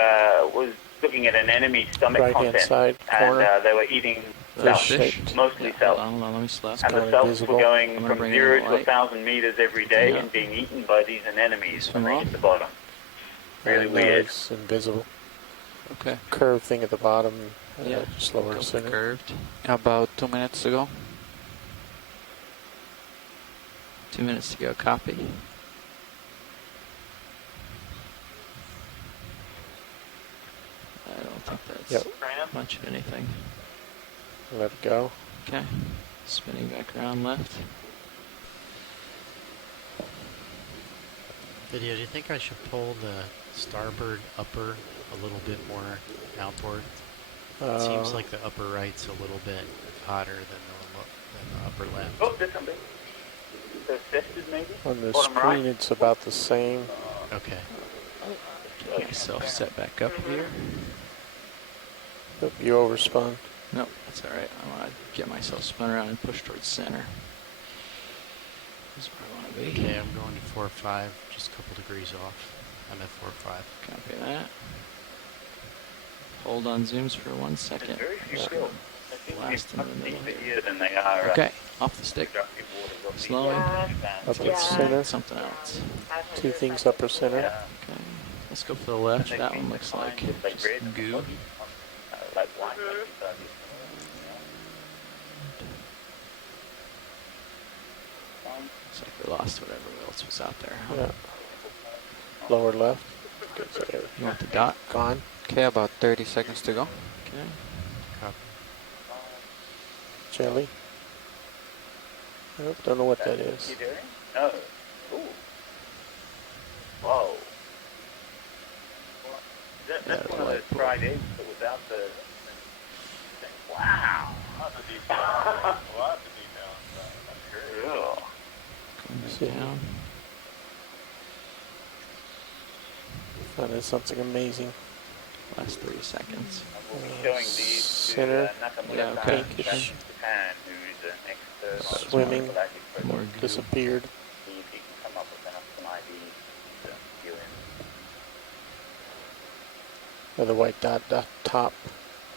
was looking at an enemy stomach content, and they were eating cells, mostly cells. And the cells were going from 0 to 1,000 meters every day and being eaten by these anemones when they hit the bottom. Really weird. It's invisible. Okay. Curved thing at the bottom. Just lower center. Curved. About 2 minutes to go. 2 minutes to go. Copy. I don't think that's much of anything. Let it go. Okay. Spinning back around left. Video, do you think I should pull the starboard upper a little bit more outboard? It seems like the upper right's a little bit hotter than the upper left. Oh, there's something. Maybe? On the Bottom screen, right? it's about the same. Okay. Get myself set back up here. Oop, you overspun. No, that's all right. I want to get myself spun around and push towards center. This is where I want to be. Okay, I'm going to 4-5, just a couple degrees off. I'm at 4-5. Copy that. Hold on zooms for 1 second. Blast into the middle. Okay, off the stick. Slowing. Upper center. Something else. Two things upper center. Okay, let's go for the left. That one looks like just goo. Looks like we lost whatever else was out there. Huh? Yeah. Lower left. You want the dot? Gone. Okay, about 30 seconds to go. Okay. Copy. Jelly. I don't know what that is. Oh. Ooh. Whoa. That's one of those fried eggs that was out the thing. Wow. Lots of detail. Lots of detail. That's great. Down. That is something amazing. Last 30 seconds. Showing these Center. Nakamura Pinkish. Japan, who is an expert Swimming. More Disappeared. See if he can come up with some ideas to fill in. The white dot top.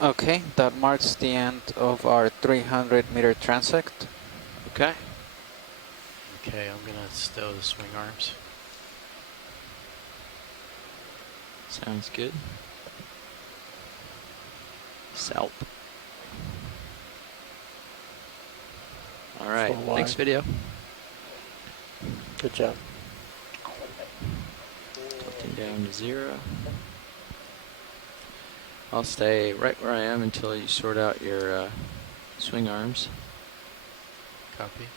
Okay, that marks the end of our 300-meter transect. Okay. Okay, I'm going to stow the swing arms. Sounds good. Salp. All right. Thanks, video. Good job. Tilting down to 0. I'll stay right where I am until you sort out your swing arms. Copy.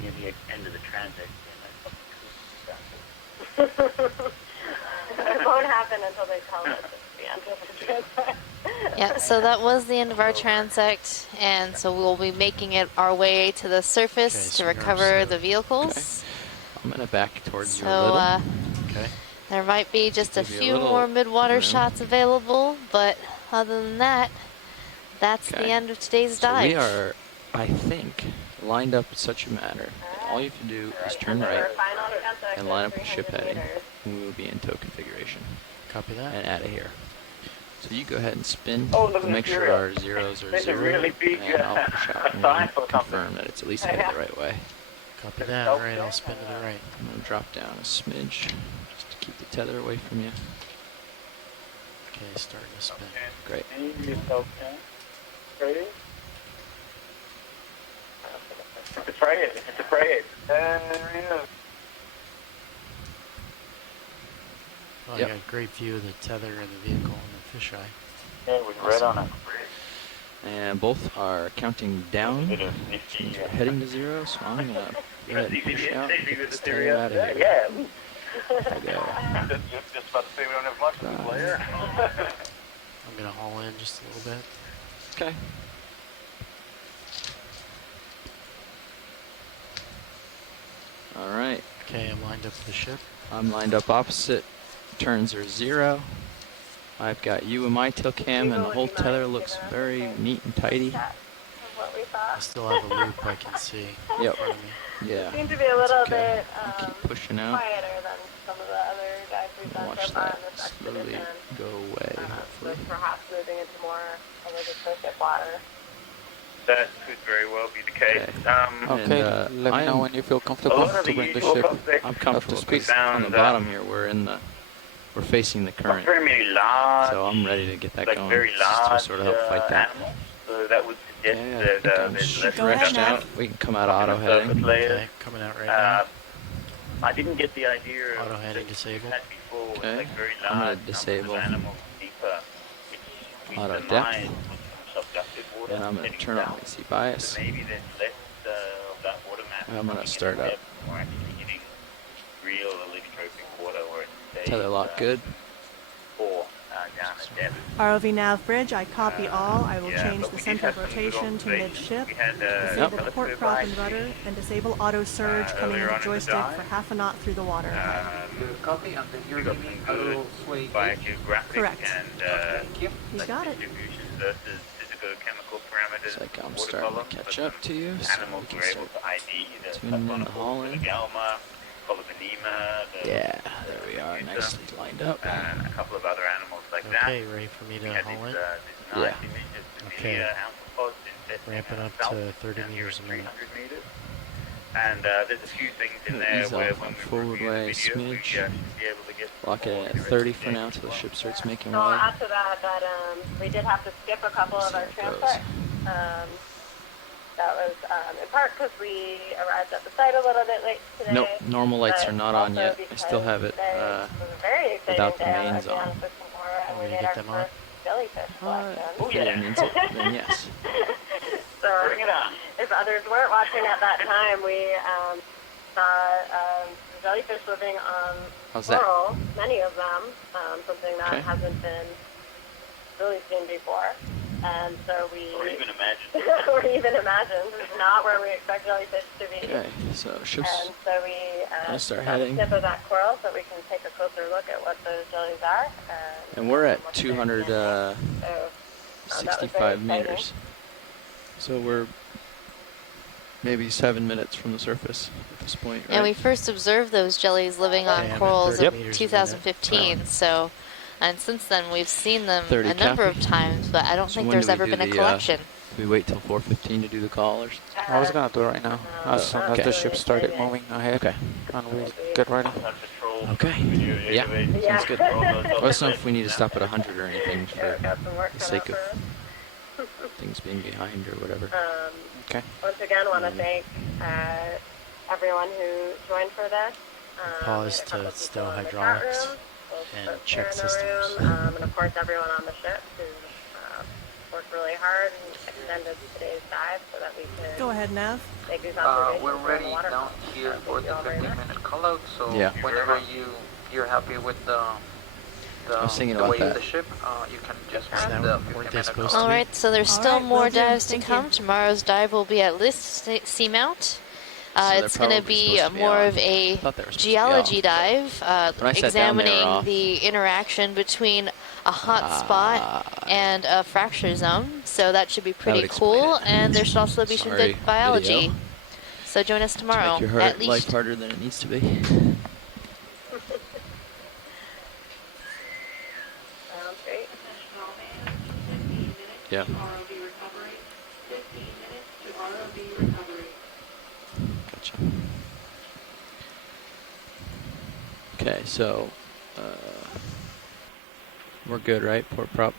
Near the end of the transit. It won't happen until they tell us it's the end of the transect. Yeah, so that was the end of our transect, and so we'll be making it our way to the surface to recover the vehicles. Okay. I'm going to back towards you a So little. Okay. There might be just a few more midwater shots available, but other than that, that's the end of today's dive. So we are, I think, lined up in such a manner that all you have to do is turn right and line up the ship heading, and we will be in tow configuration. Copy that. And out of here. So you go ahead and spin to make sure our zeros are 0, and I'll push out and confirm that it's at least headed the right way. Copy that. All right, I'll spin to the right. I'm going to drop down a smidge just to keep the tether away from you. Okay, starting to spin. Great. Ready? It's a frigate. It's a frigate. There he is. Well, I got a great view of the tether and the vehicle and the fisheye. Yeah, we're right on it. And both are counting down, which means we're heading to 0, so I'm going to go ahead and push out and get this tether out of here. Yeah. Just about to say we don't have much of this layer. I'm going to haul in just a little bit. Okay. All right. Okay, I'm lined up for the ship. I'm lined up opposite. Turns are 0. I've got you in my tail cam, and the whole tether looks very neat and tidy. I still have a loop I can see. Yep. In front of me. Yeah. Seems to be a little bit I'll keep pushing out. quieter than some of the other dives we've done Watch so far that in this slowly expedition. go away, hopefully. So perhaps moving into more of a ship water. That could very well be the case. Okay, And, let me know when you feel comfortable to bring the ship I'm up comfortable to speed. because on the bottom here we're facing the current, very many large, so I'm ready to get that going. very just to large sort of help fight that. animals. So that would suggest Yeah, I that think I'm there's less stretched pressure out. We can come out on the auto surface heading. layers. Okay, coming out right now. I didn't get the idea of Auto heading disabled. that before. Okay, Like very large I'm gonna numbers of disable animals deeper, which auto reminds depth, of some subducted water and I'm gonna heading turn on south. AC bias. So maybe there's less of that water mass. I'm gonna coming start in up. depth, or actually hitting real allotropic water where it stays Tether lock good. or down at depth. ROV nav bridge, I copy all. I will Yeah, change but the we did center have of some good rotation to observations. midship. We had Disable telescope port prop and IC, rudder, and disable auto surge coming earlier into on in the joystick dive. for half a knot through the water. Good copy, and then you're we got leaving some good auto sway. biogeographic Correct. and Thank you. You got it. distribution versus physicochemical parameters. It's like I'm water starting column, to catch but up to you, so animals we were can able start to ID the tuning in the haul in. Galma, Colubanema, Yeah, there we are, nicely lined up. and a couple of other animals like Okay, that. ready for me to We had haul this, in? this nice Yeah. image of the Okay. amphipods infesting Ramping up south to 30 down here meters at a minute. 300 meters. And there's a few things in there Ease where off when on we forward review the way video, we smidge. should be able to get Lock it more at accurate 30 for data now as until the well. ship starts making So way. after that, we did have to skip a couple of See our how it goes. transects. That was in part because we arrived at the site a little bit late today. Nope, normal lights but are not on also yet. I because still have it today was a very exciting without the day on mains on. Okeanos Fishing Tour, and Want we me to made get our them on? first jellyfish collection. If it needs it, then yes. So if others weren't watching at that time, we saw jellyfish living on How's that? coral, many of them, something that Okay. hasn't been really seen before. And so we... Or even imagined. or even imagined. It's not where we expect jellyfish to be. Okay, so ship's And so we gonna start got a heading. snip of that coral so we can take a closer look at what those jellies are. And we're at what they're doing. So, that was very 265 exciting. meters. So we're maybe 7 minutes from the surface at this point, right? And we first observed those jellies living on Okay, I'm at corals 30 in meters a 2015. So, and since then we've seen them 30 a number copy. of times, but I don't So think when there's do we ever do been a the, collection. Do we wait till 4:15 to do the call, or? I was gonna do it right now, as soon as Okay. the ship started moving ahead. Okay. And we get ready. Okay. Yeah. Sounds good. Let us know if we need to stop at 100 or anything for the sake of things being behind or whatever. Okay. Once again, want to thank everyone who joined for this. Pause to stow hydraulics and check systems. And of course, everyone on the ship who worked really hard and extended today's dive so that we can Go ahead, Nav. make these observations. We're on the ready water. down here for the 15-minute call-out, so Yeah. whenever you're happy with the I was thinking the about way of that. the ship, you can just Is grab that the weren't they 15-minute supposed call-out. All right, so there's All still right, more will do. dives to Thank come. you. Tomorrow's dive will be at List Seamount. they're It's going to probably be supposed to be more on. of a I thought they were supposed to be geology off, dive, when I sat down, they were examining off. the interaction between a hot spot and a fracture zone. So that should be pretty would explain cool, it. and there should also be some Sorry, good biology. video. So join us tomorrow To make your at life least. harder than it needs to be. Sounds great. Yeah. Gotcha. Okay, so we're good, right? Port prop,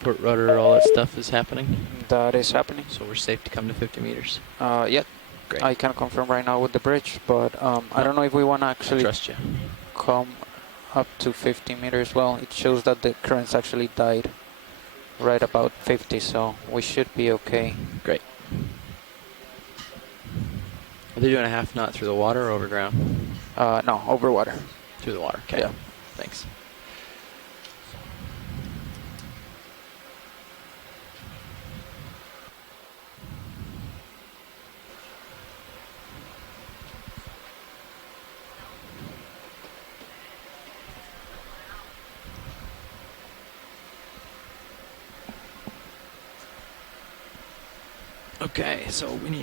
port rudder, all that stuff is happening. That is happening. So we're safe to come to 50 meters. Yep. Great. I can confirm right now with the bridge, but I don't know if we want to I actually trust you. come up to 50 meters. Well, it shows that the currents actually died right about 50, so we should be okay. Great. Are they doing a half knot through the water or over ground? No, over water. Through the water. Okay. Yeah. Thanks. Okay, so we need